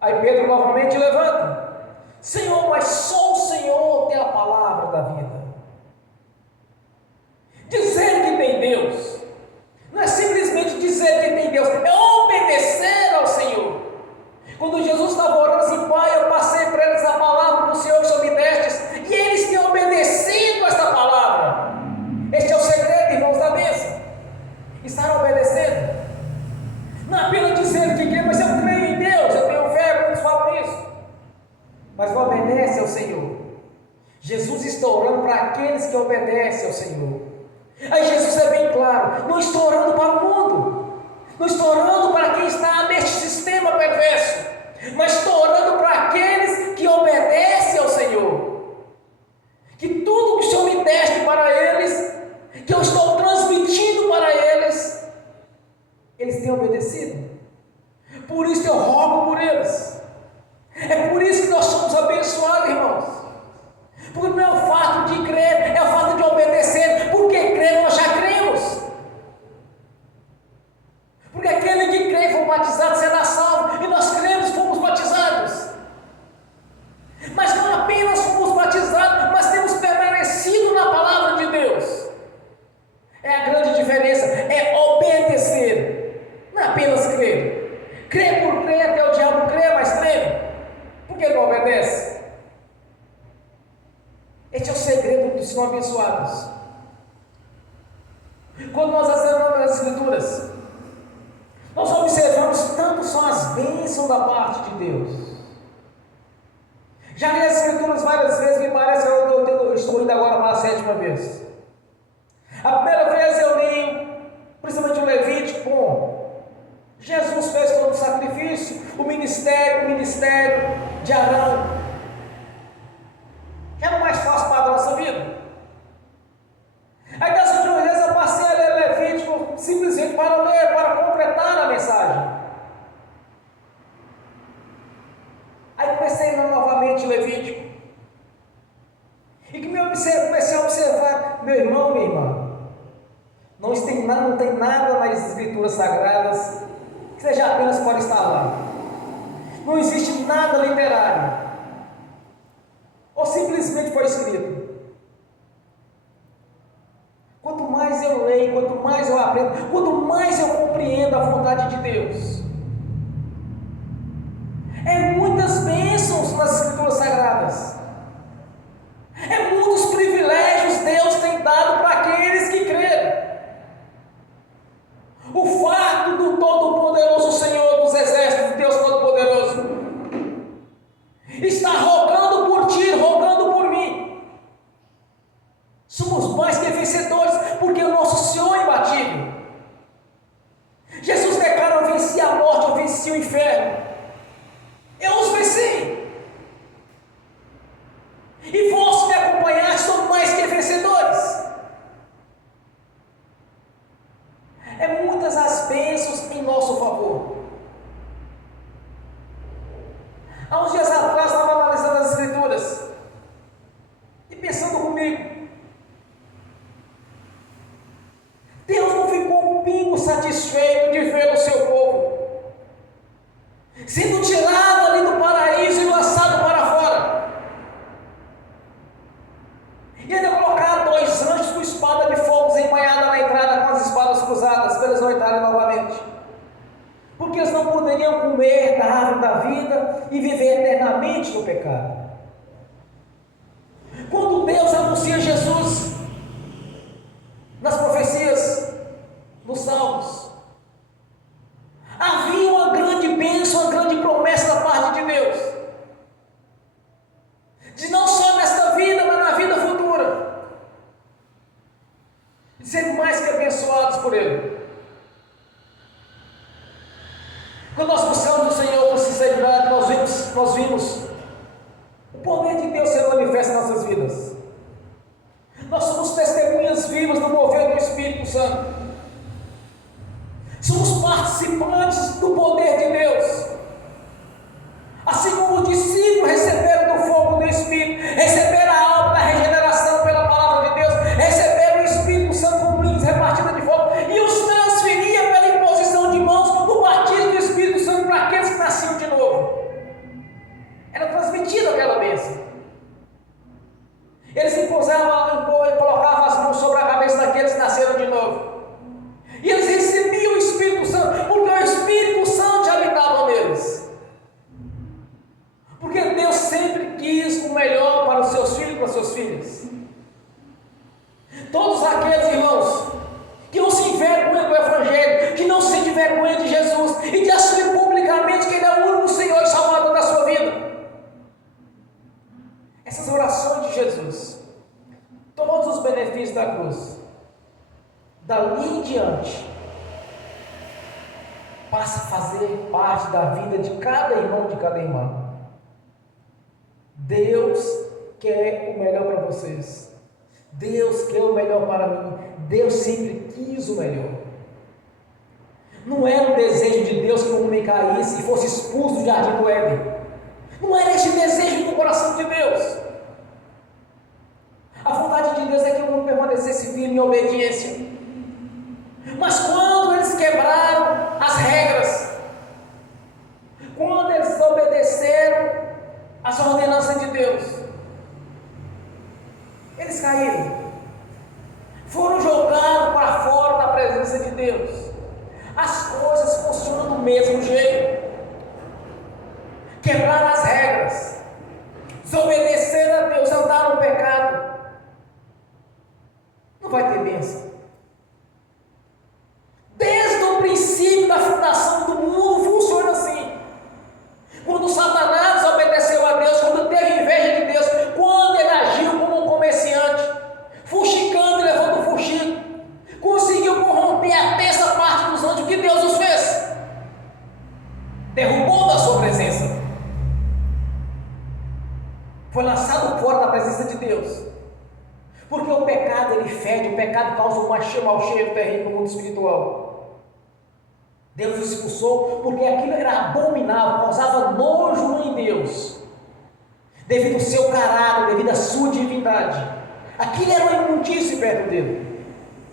Aí Pedro novamente levanta: Senhor, mas só o Senhor tem a palavra da vida. Dizer que tem Deus não é simplesmente dizer que tem Deus, é obedecer ao Senhor. Quando Jesus estava orando assim: Pai, eu passei para eles a palavra do Senhor que o Senhor me destes, e eles têm obedecido esta palavra. Este é o segredo, irmãos, da bênção: estar obedecendo. Não apenas dizer que quer, mas eu creio em Deus, eu tenho fé, muitos falam isso, mas não obedece ao Senhor. Jesus está orando para aqueles que obedecem ao Senhor. Aí Jesus é bem claro: não estou orando para o mundo, não estou orando para quem está neste sistema perverso, mas estou orando para aqueles que obedecem ao Senhor. Que tudo que o Senhor me deste para eles, que eu estou transmitindo para eles, eles têm obedecido. Por isso eu rogo por eles. É por isso que nós somos abençoados, irmãos. Porque não é o fato de crer, é o fato de obedecer. Porque crer nós já cremos. Porque aquele que crê e for batizado será salvo. E nós cremos e fomos batizados. Mas não apenas fomos batizados, mas temos permanecido na palavra de Deus. É a grande diferença, é obedecer, não é apenas crer. Crer por crer, até o diabo crê, mas treme. Por que não obedece? Este é o segredo dos que são abençoados. Quando nós examinamos as Escrituras, nós observamos tanto são as bênçãos da parte de Deus. Já li as Escrituras várias vezes, me parece que eu estou indo agora para a 7ª vez. A primeira vez eu li, principalmente o Levítico, Jesus fez todo o sacrifício, o ministério de Arão. Que era mais fácil para a nossa vida. Aí das últimas vezes eu passei a ler Levítico simplesmente para ler, para completar a mensagem. Aí comecei a ler novamente Levítico. E que comecei a observar: meu irmão, minha irmã, não tem nada nas Escrituras Sagradas que seja apenas para estar lá. Não existe nada literário, ou simplesmente foi escrito. Quanto mais eu leio, quanto mais eu aprendo, quanto mais eu compreendo a vontade de Deus, é muitas bênçãos nas Escrituras Sagradas, é muitos privilégios Deus tem dado para aqueles que creram. pecado. Quando Deus anuncia Jesus nas profecias, nos salmos, havia uma grande bênção, uma grande promessa da parte de Deus, de não só nesta vida, mas na vida futura, de serem mais que abençoados por Ele. Quando nós buscamos o Senhor com sinceridade, nós vimos o poder de Deus sendo manifesto em nossas vidas. Nós somos testemunhas vivas do mover do Espírito Santo. Somos participantes do poder de Deus. Assim como os discípulos receberam do fogo do Espírito, receberam a alma da regeneração pela palavra de Deus, receberam o Espírito Santo como línguas repartidas de fogo e os transferia pela imposição de mãos no batismo do Espírito Santo para aqueles que nasciam de novo. Era transmitida aquela bênção. Eles colocavam as mãos sobre a cabeça daqueles que nasceram de novo. E eles recebiam o Espírito Santo, porque o Espírito Santo já habitava neles. Porque Deus sempre quis o melhor para os seus filhos e para as suas filhas. Todos aqueles irmãos que não se envergonham do Evangelho, que não sentem vergonha de Jesus e de assumir publicamente que Ele é o único Senhor e Salvador da sua vida. Essas orações de Jesus, todos os benefícios da cruz, dali em diante, passa a fazer parte da vida de cada irmão e de cada irmã. Deus quer o melhor para vocês. Deus quer o melhor para mim. Deus sempre quis o melhor. Não era um desejo de Deus que o homem caísse e fosse expulso do jardim do Éden. Não era esse desejo do coração de Deus. A vontade de Deus é que o mundo permanecesse firme em obediência. Mas quando eles quebraram as regras, quando eles desobedeceram as ordenanças de Deus, eles caíram. Foram jogados para fora da presença de Deus. As coisas funcionam do mesmo jeito. Quebraram as regras, desobedeceram a Deus, andaram no pecado. Não vai ter bênção. Desde o princípio da fundação do mundo funciona assim. Quando Satanás obedeceu a Deus, quando teve inveja de Deus, quando ele agiu como um comerciante, fuxicando e levando o fuxico, conseguiu corromper a terça parte dos anjos, o que Deus os fez? Derrubou da sua presença. Foi lançado fora da presença de Deus. Porque o pecado ele fede, o pecado causa um mau cheiro terrível no mundo espiritual. Deus os expulsou porque aquilo era abominável, causava nojo em Deus, devido ao seu caráter, devido à sua divindade. Aquilo era uma imundície perto dele.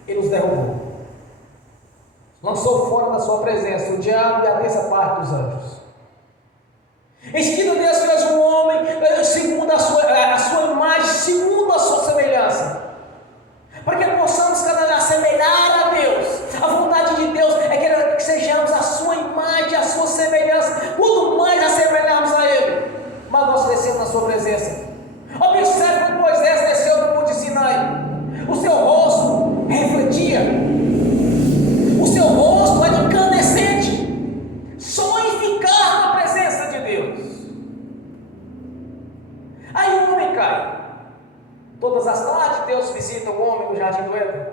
Ele os derrubou, lançou fora da sua presença o diabo e a terça parte dos anjos. Em seguida, Deus fez um homem segundo a sua imagem, segundo a sua semelhança, para que possamos cada vez assemelhar a Deus. A vontade de Deus é que sejamos a sua imagem, a sua semelhança. Quanto mais assemelharmos a Ele, mais nós crescemos na sua presença. Observe quando Moisés desceu do Monte Sinai, o seu rosto refletia, o seu rosto era incandescente, só em ficar na presença de Deus. Aí o homem cai. Todas as tardes Deus visita o homem no jardim do Éden.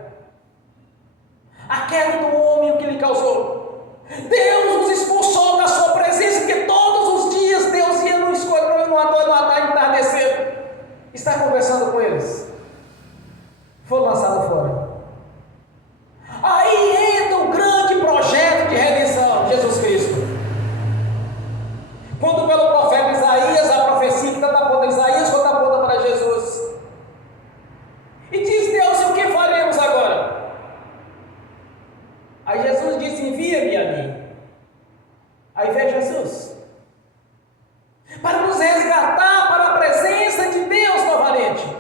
A queda do homem, o que lhe causou? Deus os expulsou da sua presença, porque todos os dias Deus ia no escuridão, no entardecer, está conversando com eles. Foram lançados fora. Aí entra o grande projeto de redenção, Jesus Cristo. Quando pelo profeta Isaías, a profecia que tanto aponta Isaías quanto aponta para Jesus. E diz Deus: o que faremos agora? Aí Jesus disse: envia-me a mim. Aí veio Jesus para nos resgatar para a presença de Deus novamente.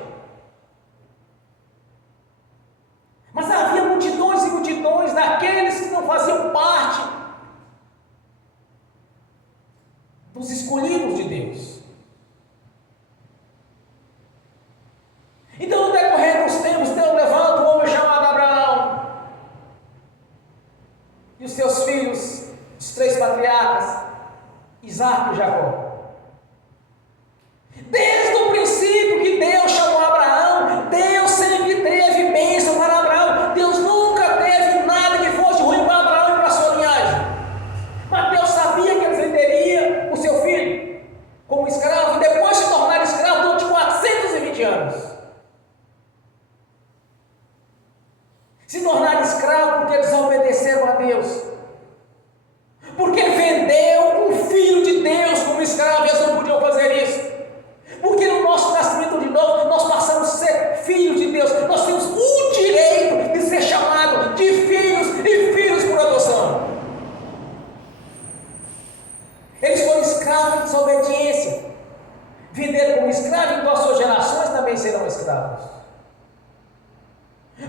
serão escravos.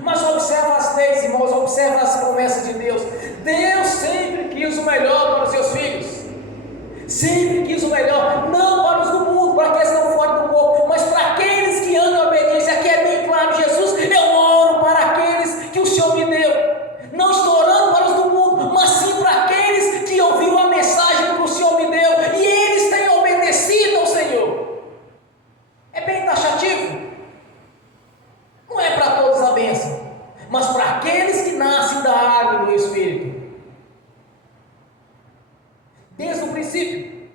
Mas observa as leis, irmãos, observa as promessas de Deus. Deus sempre quis o melhor para os seus filhos. Sempre quis o melhor, não para os do mundo, para aqueles que estão fora do corpo, mas para aqueles que andam em obediência. Aqui é bem claro, Jesus, eu oro para aqueles que o Senhor me deu. Não estou orando para os do mundo, mas sim para aqueles que ouviram a mensagem que o Senhor me deu e eles têm obedecido ao Senhor. É bem taxativo. Não é para todos a bênção, mas para aqueles que nascem da água e do Espírito. Desde o princípio,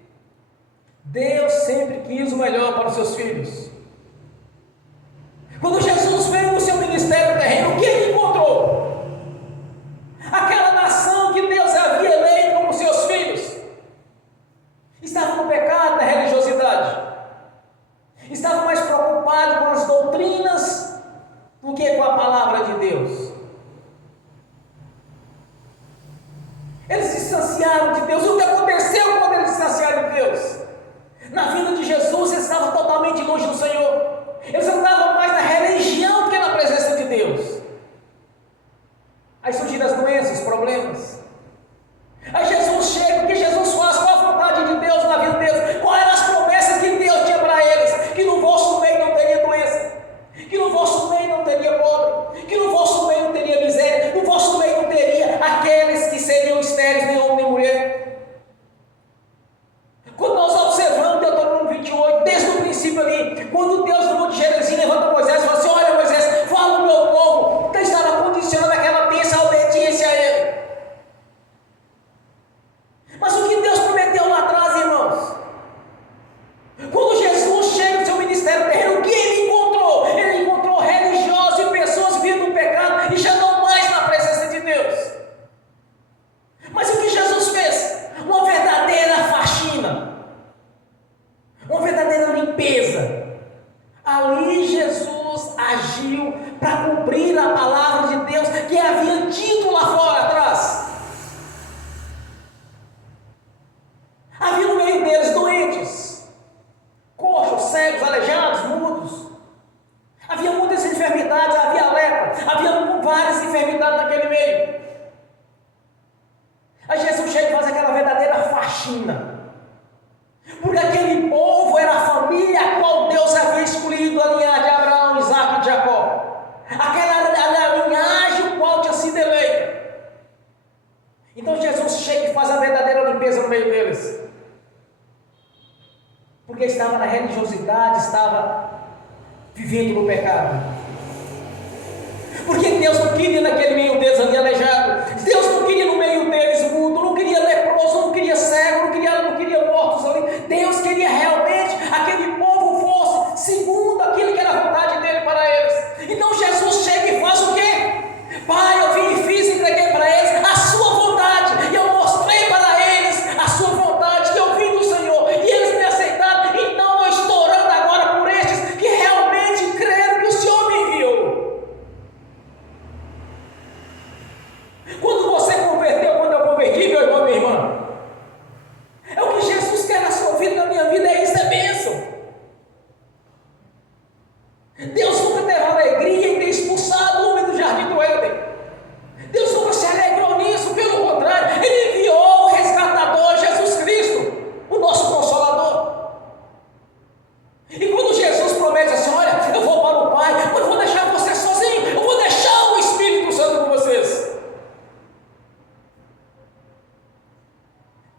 Deus sempre quis o melhor para os seus filhos. Quando Jesus veio no seu ministério terreno, o que ele encontrou? Aquela nação que Deus havia eleito como seus filhos estava no pecado, na religiosidade, estava mais preocupado com as doutrinas do que com a palavra de Deus. Eles se distanciaram de Deus. O que aconteceu quando eles se distanciaram de Deus? Na vida de Jesus, eles estavam totalmente longe do Senhor. Eles andavam mais na religião do que na presença de Deus. Aí surgiram as doenças, os problemas. Aí Jesus chega, o que Jesus faz? Qual a vontade de Deus na vida deles? Quais eram as promessas que Deus tinha para eles? Que no vosso meio não teria doença, que no vosso meio não teria pobre, que no vosso meio não teria miséria, no vosso meio não teria aqueles que seriam estéreis, nem homem nem mulher. Quando nós observamos Deuteronômio 28, desde o princípio ali, quando Deus no monte de Gerizim levanta Moisés e fala assim: olha Moisés, fala o meu povo, que estará condicionando aquela bênção à obediência a ele. Mas o que Deus prometeu lá atrás, irmãos? Quando Jesus chega no seu ministério terreno, o que ele encontrou? Ele encontrou religiosos e pessoas vindo do pecado e já não mais na presença de Deus. Mas o que Jesus fez? Uma verdadeira faxina, uma verdadeira limpeza. Ali Jesus agiu para cumprir a palavra de Deus que havia dito lá fora atrás. Havia no meio deles doentes, coxos, cegos, aleijados, mudos. Havia muitas enfermidades, havia lepra, havia várias enfermidades naquele meio. Aí Jesus chega e faz aquela verdadeira faxina, porque aquele povo era a família a qual Deus havia escolhido, a linhagem de Abraão, Isaac e Jacó. Aquela era a linhagem a qual tinha sido eleita. Então Jesus chega e faz a verdadeira limpeza no meio deles, porque estava na religiosidade, estava vivendo no pecado. Porque Deus não queria naquele meio deles ali aleijado, Deus não queria no meio deles mudo, não queria leproso, não queria cego, não queria mortos ali. Deus queria realmente aquele povo fosse segundo aquilo que era a vontade dele para eles. Então Jesus chega e faz o quê? Pai, eu vim e fiz, entreguei para eles a sua vontade, e eu mostrei para eles a sua vontade, que eu vim do Senhor, e eles me aceitaram. Então eu estou orando agora por estes que realmente creram que o Senhor me enviou. Quando você converteu, quando eu converti, meu irmão, minha irmã, é o que Jesus quer na sua vida, na minha vida, é isso, é bênção. Deus nunca teve alegria em ter expulsado o homem do jardim do Éden. Deus nunca se alegrou nisso, pelo contrário, Ele enviou o resgatador, Jesus Cristo, o nosso Consolador. E quando Jesus promete assim: olha, eu vou para o Pai, mas eu vou deixar você sozinho, eu vou deixar o Espírito Santo com vocês.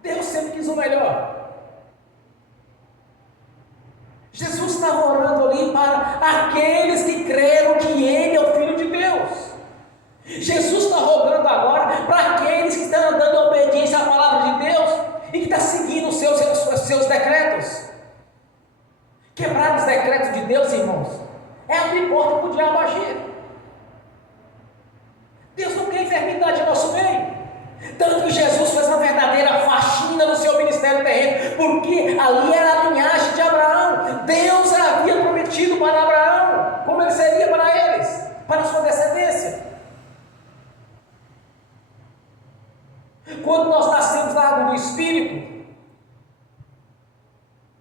Deus sempre quis o melhor. Jesus estava orando ali para aqueles que creram que Ele é o Filho de Deus. Jesus está rogando agora para aqueles que estão andando em obediência à palavra de Deus e que estão seguindo os seus decretos. Quebrar os decretos de Deus, irmãos, é abrir porta para o diabo agir. Deus não quer enfermidade em nosso meio. Tanto que Jesus fez uma verdadeira faxina no seu ministério terreno, porque ali era a linhagem de Abraão. Deus havia prometido para Abraão como ele seria para eles, para a sua descendência. Quando nós nascemos na água do Espírito,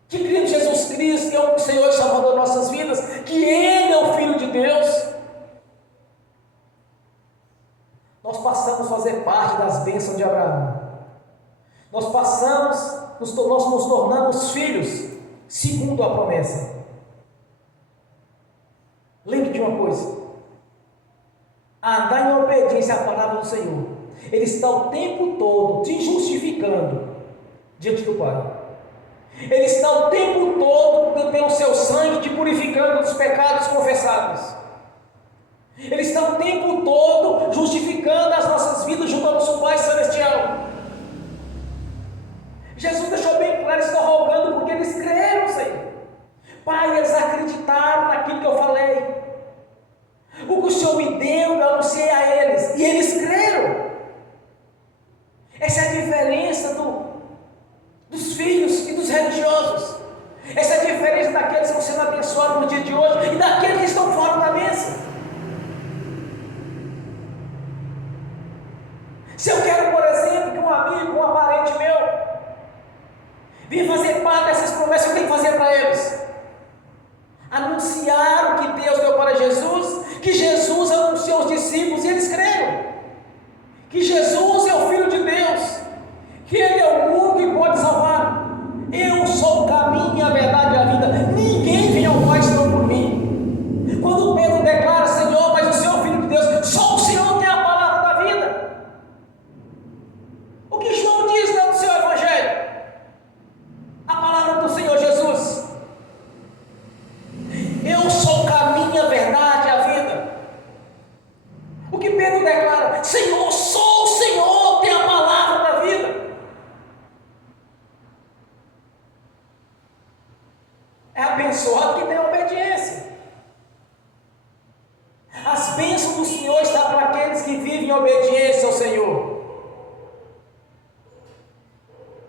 que cremos em Jesus Cristo, que é o Senhor e Salvador de nossas vidas, que Ele de Abraão. Nós nós nos tornamos filhos segundo a promessa. Lembre de uma coisa: andar em obediência à palavra do Senhor, Ele está o tempo todo te justificando diante do Pai. Ele está o tempo todo, pelo seu sangue, te purificando dos pecados confessados. Ele está o tempo todo justificando as nossas vidas junto ao nosso Pai Celestial. Jesus deixou bem claro, está rogando porque eles creram, Senhor. Pai, eles acreditaram naquilo que eu falei. O que o Senhor me deu, eu anunciei a eles, e eles creram. Essa é a diferença dos filhos e dos religiosos. Essa é a diferença daqueles que estão sendo abençoados no dia de hoje e daqueles que estão fora da bênção. Se eu quero, por exemplo, que um amigo, um parente meu, venha fazer parte dessas promessas, eu tenho que fazer para eles. Anunciar o que Deus deu para Jesus, que Jesus anunciou aos discípulos e eles creram. Que Jesus é o Filho de Deus, que Ele é o único que pode salvar. Eu sou o caminho, a verdade e a vida. Ninguém vem ao Pai senão por mim. Quando Pedro declara: Senhor, mas o Senhor é o Filho de Deus, só o Senhor tem a palavra da vida. O que João diz no seu Evangelho? A palavra do Senhor Jesus. Eu sou o caminho, a verdade e a vida. O que Pedro declara? Senhor, só o Senhor tem a palavra da vida. É abençoado que tem obediência. As bênçãos do Senhor estão para aqueles que vivem em obediência ao Senhor.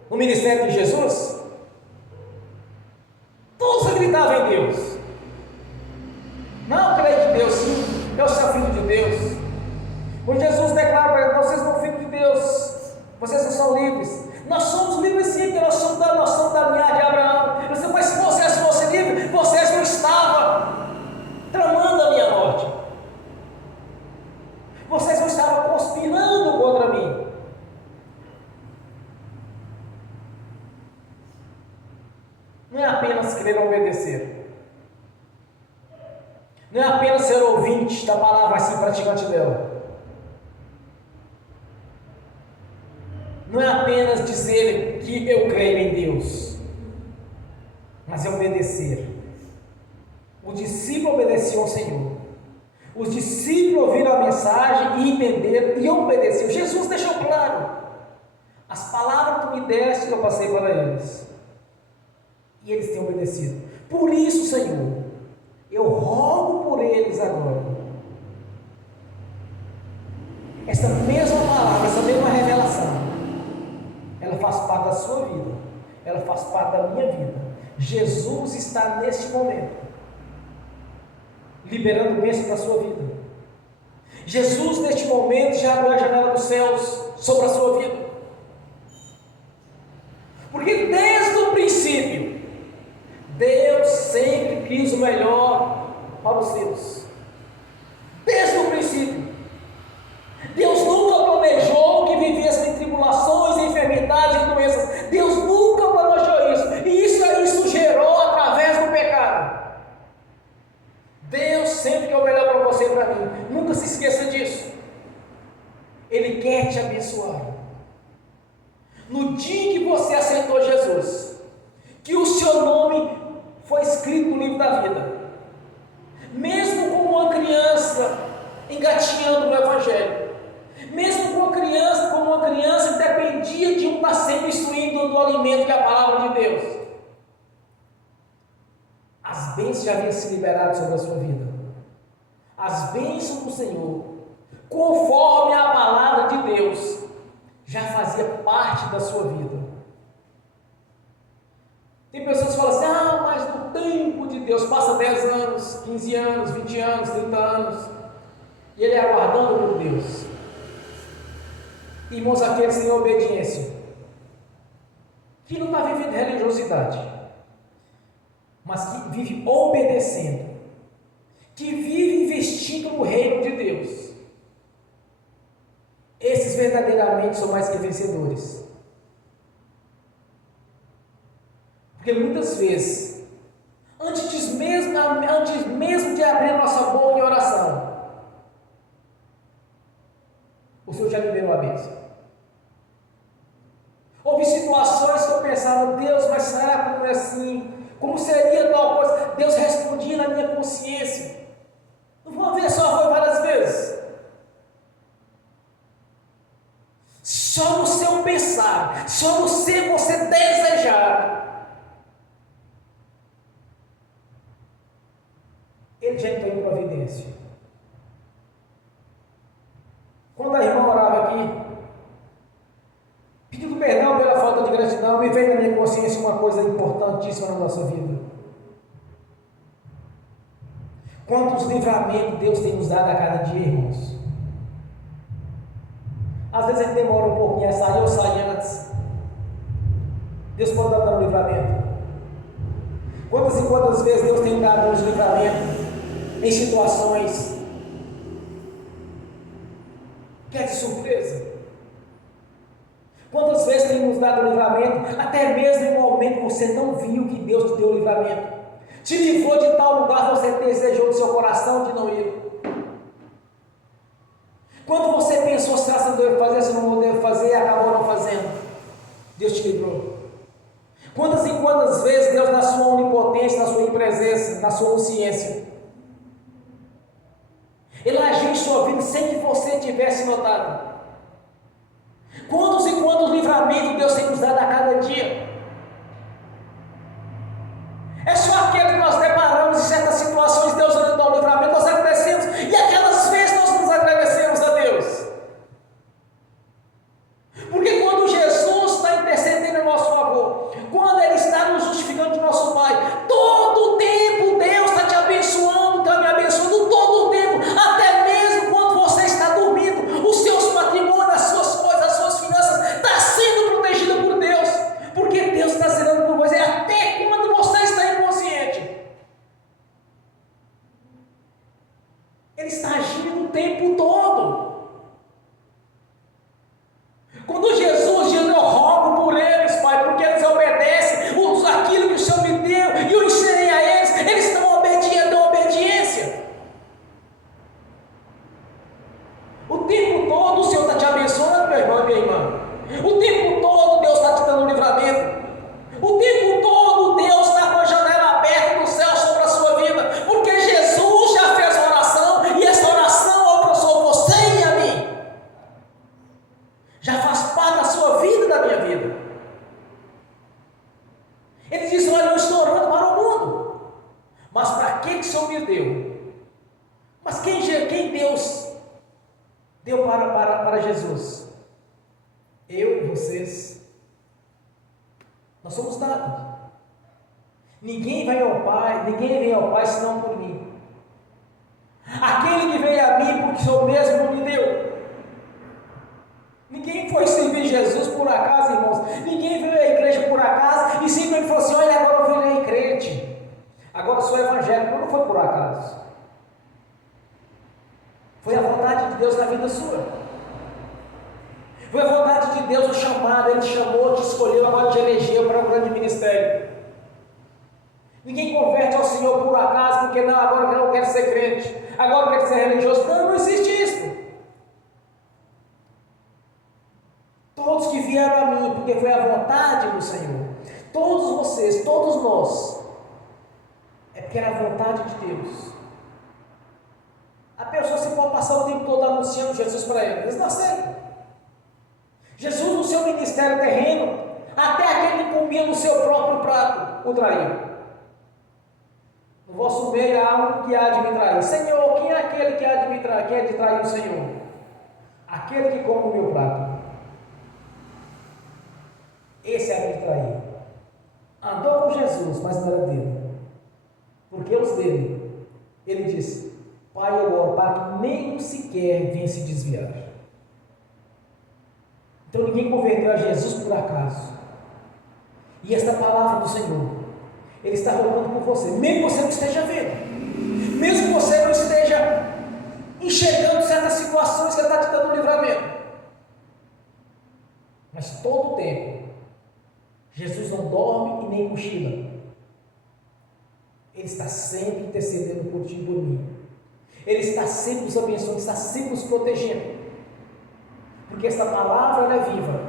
No ministério de Jesus, todos acreditavam em Deus. Não, creio em Deus, sim, eu sou filho de Deus. Quando Jesus declara para eles: vocês são filhos de Deus, vocês não são livres. Nós somos livres sim, porque nós somos da linhagem de Abraão. Eu disse: mas se vocês fossem livres, vocês não estavam tramando a minha morte. Vocês não estavam conspirando contra mim. Não é apenas querer obedecer. Não é apenas ser ouvinte da palavra, mas sim praticante dela. Não é apenas dizer que eu creio em Deus, mas é obedecer. O discípulo obedeceu ao Senhor. Os discípulos ouviram a mensagem e entenderam e obedeceram. Jesus deixou claro: as palavras que tu me deste, eu passei para eles. E eles têm obedecido. Por isso, Senhor, eu rogo por eles agora. Essa mesma palavra, essa mesma revelação, ela faz parte da sua vida, ela faz parte da minha vida. Jesus está neste momento liberando bênção para a sua vida. Jesus neste momento já abriu a janela dos céus sobre a sua vida, porque desde o princípio Deus sempre quis o melhor para os seus. Desde o princípio Deus nunca planejou que vivessem em tribulações, em enfermidades, em doenças. Deus nunca planejou isso. E isso gerou através do pecado. Deus sempre quer o melhor para você e para mim. Nunca se esqueça disso. Ele quer te abençoar. No dia que você aceitou Jesus, que o seu nome foi escrito no livro da vida, mesmo como uma criança engatinhando no Evangelho, mesmo como uma criança dependia de um estar sempre instruindo do alimento que é a palavra de Deus, as bênçãos já haviam se liberado sobre a sua vida. As bênçãos do Senhor, conforme a palavra de Deus, já fazia parte da sua vida. Tem pessoas que falam assim: mas no tempo de Deus passa 10 anos, 15 anos, 20 anos, 30 anos, e ele é aguardando por Deus. Irmãos, aqueles sem obediência, que não está vivendo religiosidade, mas que vive obedecendo, que vive investindo no reino de Deus, esses verdadeiramente sou mais que vencedores. Porque muitas vezes, antes mesmo de abrir nossa boca em oração, o Senhor já liberou a bênção. Houve situações que eu pensava, Deus, mas será como é assim? Como seria tal coisa? Deus respondia na minha consciência. Não foi uma vez só, foi várias vezes. Só no seu pensar, só no seu você desejar, Ele já entrou em providência. Quando a irmã orava aqui, pedindo perdão pela falta de gratidão, me veio na minha consciência uma coisa importantíssima na nossa vida. Quantos livramentos Deus tem nos dado a cada dia, irmãos? Às vezes a gente demora um pouquinho a sair, eu saio antes. Deus pode dar um livramento. Quantas e quantas vezes Deus tem dado uns livramentos em situações que é de surpresa? Quantas vezes tem nos dado livramento, até mesmo em um momento que você não viu que Deus te deu livramento? Te livrou de tal lugar que você desejou do seu coração de não ir. Quando você pensou, será que eu devo fazer, se não devo fazer, e acabou não fazendo, Deus te livrou. Quantas e quantas vezes Deus, na sua onipotência, na sua presença, na sua consciência, Ele agiu em sua vida sem que você tivesse notado. Quantos e quantos livramentos Deus tem nos dado a cada dia? É só aquele que nós deparamos em certas situações, Deus nos dá o livramento, nós agradecemos, e aquelas vezes nós nos agradecemos a Deus. Porque quando Jesus está intercedendo em nosso favor, quando Ele está nos justificando de nosso Pai, todo o tempo Deus está te abençoando, está me abençoando todo o tempo, até mesmo quando você está dormindo, os seus patrimônios, as suas coisas, as suas finanças, está sendo protegida por Deus, porque Deus está zelando por você, até quando você está inconsciente. Ele está agindo o tempo todo. Quando Jesus diz, eu rogo por eles, Pai, porque eles obedecem aquilo que o Senhor me deu, e eu ensinei a eles estão obedientes, dão obediência. O tempo todo o Senhor está te abençoando, meu irmão e minha irmã. O tempo todo Deus está te dando livramento. O tempo todo Deus está com a janela aberta do céu sobre a sua vida, porque Jesus já fez a oração, e essa oração alcançou você e a mim. Já faz parte da sua vida e da minha vida. Ele diz, olha, eu estou orando para o mundo, mas para aquele que o Senhor me deu. Mas quem Deus deu para Jesus? Eu e vocês. Nós somos dados. Ninguém vem ao Pai senão por mim. Aquele que veio a mim porque o Senhor mesmo me deu. Ninguém foi servir Jesus por acaso, irmãos. Ninguém veio à igreja por acaso e simplesmente falou assim, olha, agora eu virei crente, agora eu sou evangélico. Não foi por acaso. Foi a vontade de Deus na vida sua. Foi a vontade de Deus o chamado. Ele te chamou, te escolheu, agora te elegeu para um grande ministério. Ninguém converte ao Senhor por acaso, porque não, agora eu quero ser crente, agora eu quero ser religioso. Não existe isso. Todos que vieram a mim, porque foi a vontade do Senhor. Todos vocês, todos nós, é porque era a vontade de Deus. A pessoa se pode passar o tempo todo anunciando Jesus para eles não aceitam. Jesus no seu ministério terreno, até aquele que comia no seu próprio prato, o traiu. No vosso meio há um que há de me trair. Senhor, quem é aquele que há de me trair? Quem é de trair o Senhor? Aquele que come o meu prato. Esse é a de trair. Andou com Jesus, mas não era dele. Porque os dele, ele disse, Pai, eu oro para que nem sequer venha se desviar. Então ninguém converteu a Jesus por acaso. E esta palavra do Senhor, Ele está rogando por você, mesmo que você não esteja vendo, mesmo que você não esteja enxergando certas situações que Ele está te dando livramento. mochila. Ele está sempre intercedendo por ti e por mim. Ele está sempre nos abençoando, está sempre nos protegendo. Porque esta palavra ela é viva,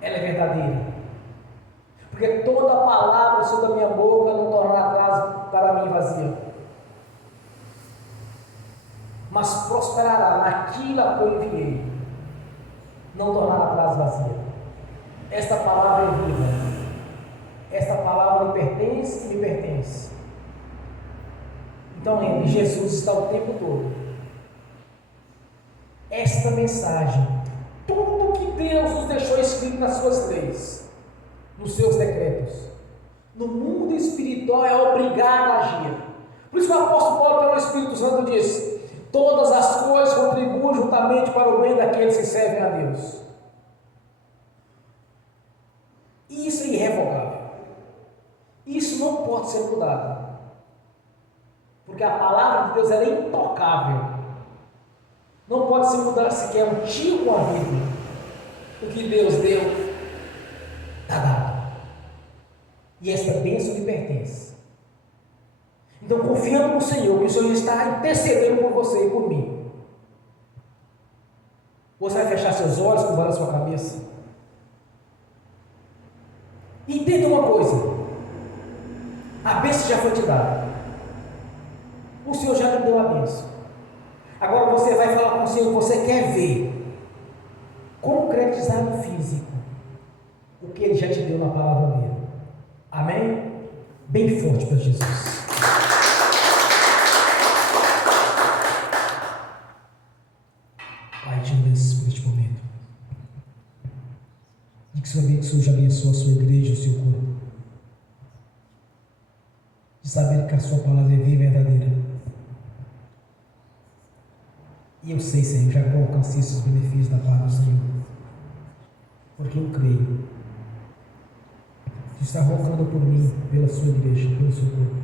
ela é verdadeira. Porque toda palavra que saiu da minha boca não tornará atrás para mim vazia, mas prosperará naquilo a que eu enviei, não tornará atrás vazia. Esta palavra é viva. Esta palavra lhe pertence e me pertence. Então lembre, Jesus está o tempo todo. Esta mensagem, tudo que Deus nos deixou escrito nas suas leis, nos seus decretos, no mundo espiritual é obrigado a agir. Por isso que o apóstolo Paulo, pelo Espírito Santo, diz: todas as coisas contribuem juntamente para o bem daqueles que servem a Deus. Isso é irrevogável. Isso não pode ser mudado. Porque a palavra de Deus ela é intocável. Não pode se mudar sequer um tio com a Bíblia. O que Deus deu, está dado. E esta bênção lhe pertence. Então, confiando no Senhor, que o Senhor está intercedendo por você e por mim. Você vai fechar seus olhos, curvar a sua cabeça. E entenda uma coisa. A bênção já foi te dada. O Senhor já te deu a bênção. Agora você vai falar com o Senhor, você quer ver, concretizar no físico, o que Ele já te deu na palavra dele. Amém? Bem forte para Jesus. Pai, te abençoe por este momento. E que o Senhor já abençoe a sua igreja, o seu corpo. De saber que a sua palavra é viva e verdadeira. E eu sei, Senhor, já que eu alcancei esses benefícios da palavra do Senhor. Porque eu creio. Tu está rogando por mim, pela sua igreja, pelo seu corpo.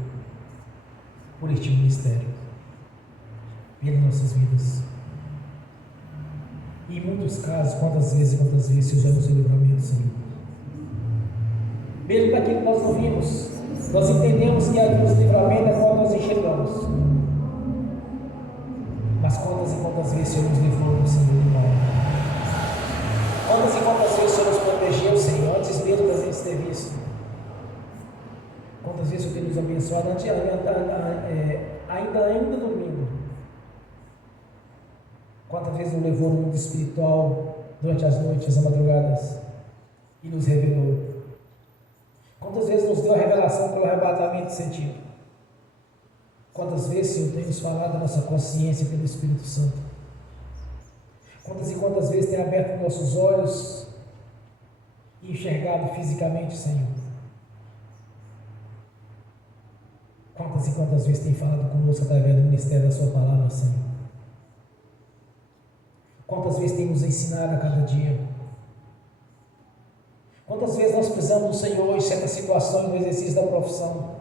Por este ministério. Pelas nossas vidas. E em muitos casos, quantas vezes, Senhor, já nos deu livramento, Senhor. Mesmo daquilo que nós não vimos, nós entendemos que há nos livramento é quando nós enxergamos. Mas quantas e quantas vezes o Senhor nos livrou, Senhor, do mal? Quantas e quantas vezes o Senhor nos protegeu, Senhor, antes mesmo da gente ter visto? Quantas vezes o Senhor nos abençoado ainda dormindo? Quantas vezes nos levou no mundo espiritual durante as noites, as madrugadas e nos revelou? Quantas vezes nos deu a revelação pelo arrebatamento de sentido? Quantas vezes, Senhor, tem nos falado da nossa consciência pelo Espírito Santo? Quantas e quantas vezes tem aberto nossos olhos e enxergado fisicamente, Senhor? Quantas e quantas vezes tem falado conosco através do ministério da sua palavra, Senhor? Quantas vezes tem nos ensinado a cada dia? Quantas vezes nós precisamos do Senhor em certas situações no exercício da profissão?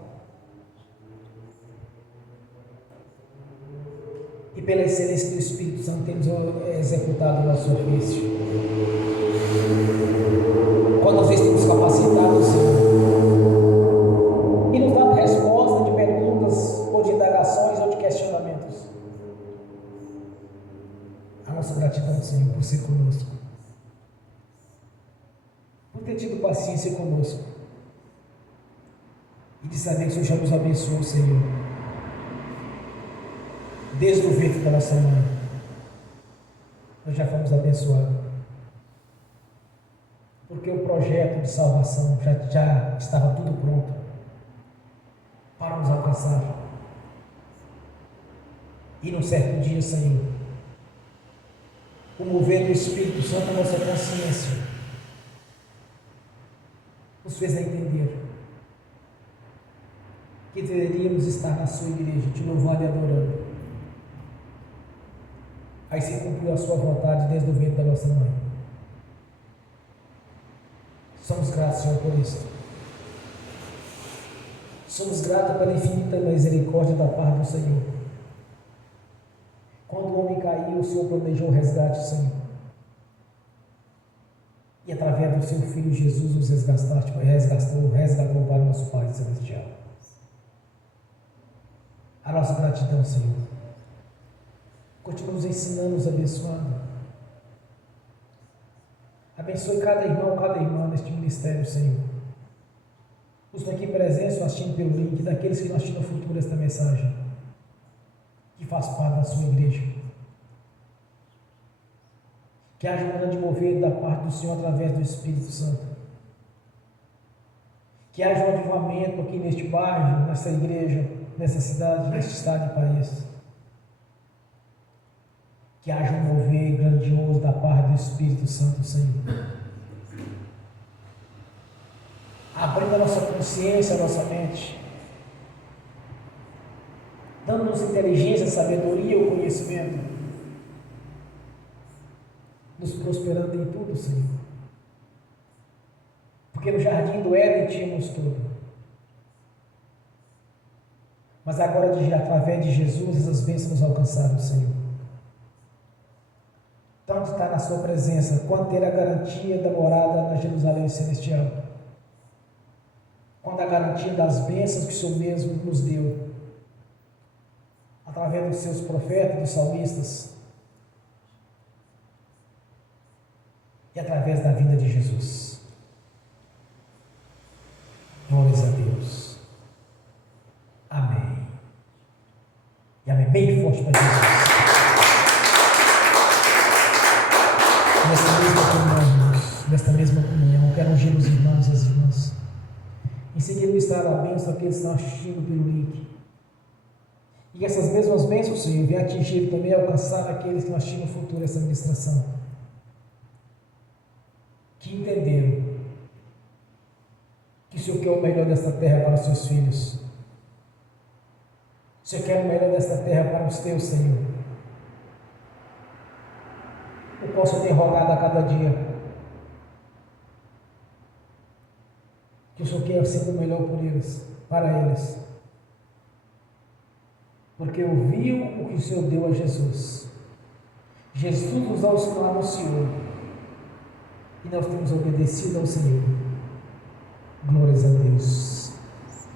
E pela excelência do Espírito Santo temos executado o nosso ofício. Quantas vezes temos capacitado o Senhor e nos dado resposta de perguntas ou de indagações ou de questionamentos. A nossa gratidão, Senhor, por ser conosco, por ter tido paciência conosco e de saber que o Senhor já nos abençoou, Senhor, desde o ventre da nossa mãe. Nós já fomos abençoados, porque o projeto de salvação já estava tudo pronto para nos alcançar. E num certo dia, Senhor, o mover do Espírito Santo na nossa consciência nos fez entender que deveríamos estar na sua igreja, te louvando e adorando. Aí se cumpriu a sua vontade desde o ventre da nossa mãe. Somos gratos, Senhor, por isso. Somos gratos pela infinita misericórdia da parte do Senhor. Quando o homem caiu, o Senhor planejou o resgate, Senhor. e através do seu Filho Jesus nos resgatou para o nosso Pai Celestial. A nossa gratidão, Senhor. Continua nos ensinando, nos abençoando. Abençoe cada irmão, cada irmã neste ministério, Senhor. Os aqui presentes, assistindo pelo link, daqueles que não assistem no futuro esta mensagem, que faz parte da sua igreja. Que haja um grande mover da parte do Senhor através do Espírito Santo. Que haja um avivamento aqui neste bairro, nesta igreja, nessa cidade, neste estado e país. Que haja um mover grandioso da parte do Espírito Santo, Senhor. Abrindo a nossa consciência, a nossa mente. Dando-nos inteligência, sabedoria ou conhecimento. Nos prosperando em tudo, Senhor. Porque no jardim do Éden tínhamos tudo. Mas agora, através de Jesus, essas bênçãos nos alcançaram, Senhor. Tanto estar na sua presença, quanto ter a garantia da morada na Jerusalém Celestial. Quanto a garantia das bênçãos que o Senhor mesmo nos deu. Através dos seus profetas, dos salmistas. E através da vida de Jesus. Glórias a Deus. Amém. E amém bem forte para Jesus. Nesta mesma comunhão, quero ungir os irmãos e as irmãs. Em seguida, ministrar a bênção àqueles que estão assistindo pelo link. E essas mesmas bênçãos, Senhor, venham atingir e também alcançar aqueles que estão assistindo no futuro essa ministração. Que entenderam que o Senhor quer o melhor desta terra para os seus filhos. O Senhor quer o melhor desta terra para os teus, Senhor. Eu posso ter rogado a cada dia que o Senhor quer sempre o melhor por eles, para eles. Porque ouviu o que o Senhor deu a Jesus. Jesus nos anunciou. E nós temos obedecido ao Senhor. Glórias a Deus.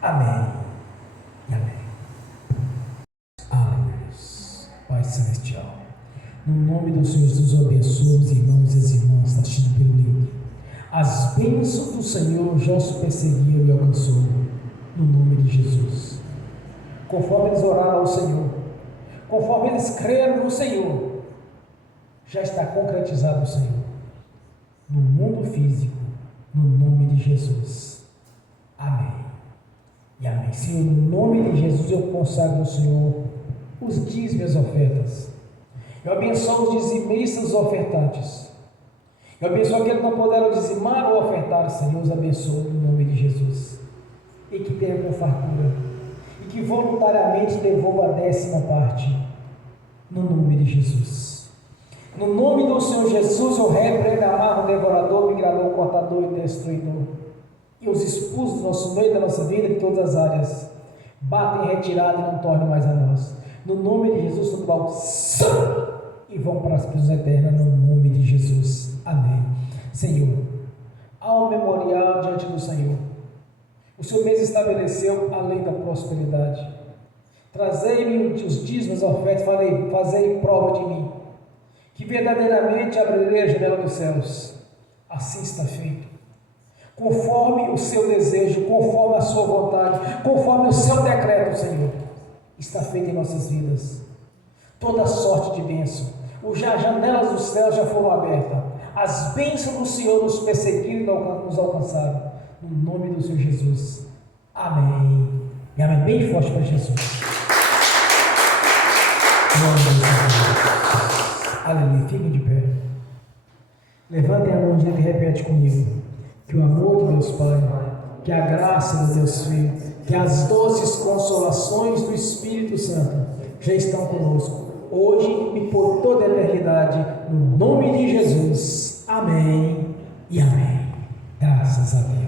Amém. E amém. Aleluia. Pai Celestial. No nome do Senhor Jesus, eu abençoo os irmãos e as irmãs assistindo pelo link. As bênçãos do Senhor já os perseguiam e alcançou. No nome de Jesus. Conforme eles oraram ao Senhor, conforme eles creram no Senhor, já está concretizado o Senhor. No mundo físico, no nome de Jesus. Amém. E amém. Senhor, no nome de Jesus eu consagro ao Senhor os dízimos e as ofertas. Eu abençoo os dizimistas e os ofertantes. Eu abençoo aqueles que não puderam dizimar ou ofertar, Senhor, os abençoo no nome de Jesus. E que tenha com fartura. E que voluntariamente devolva a 10ª parte. No nome de Jesus. No nome do Senhor Jesus, eu repreendo, amarro o devorador, migrador, cortador e destruidor. E os expulso do nosso meio, da nossa vida, de todas as áreas. Batem em retirada e não tornem mais a nós. No nome de Jesus, todo balde e vão para as prisões eternas, no nome de Jesus. Amém. Senhor, há um memorial diante do Senhor. O Senhor mesmo estabeleceu a lei da prosperidade. Trazei-me os dízimos, as ofertas, fazei prova de mim, que verdadeiramente abrirei a janela dos céus. Assim está feito. Conforme o seu desejo, conforme a sua vontade, conforme o seu decreto, Senhor, está feito em nossas vidas. Toda sorte de bênção. As janelas dos céus já foram abertas. As bênçãos do Senhor nos perseguiram e nos alcançaram. No nome do Senhor Jesus. Amém. E amém bem forte para Jesus. Aleluia. Fiquem de pé. Levantem a mão direita e repete comigo. Que o amor de Deus Pai, que a graça do Deus Filho, que as doces consolações do Espírito Santo já estão conosco, hoje e por toda a eternidade, no nome de Jesus. Amém e amém. Graças a Deus.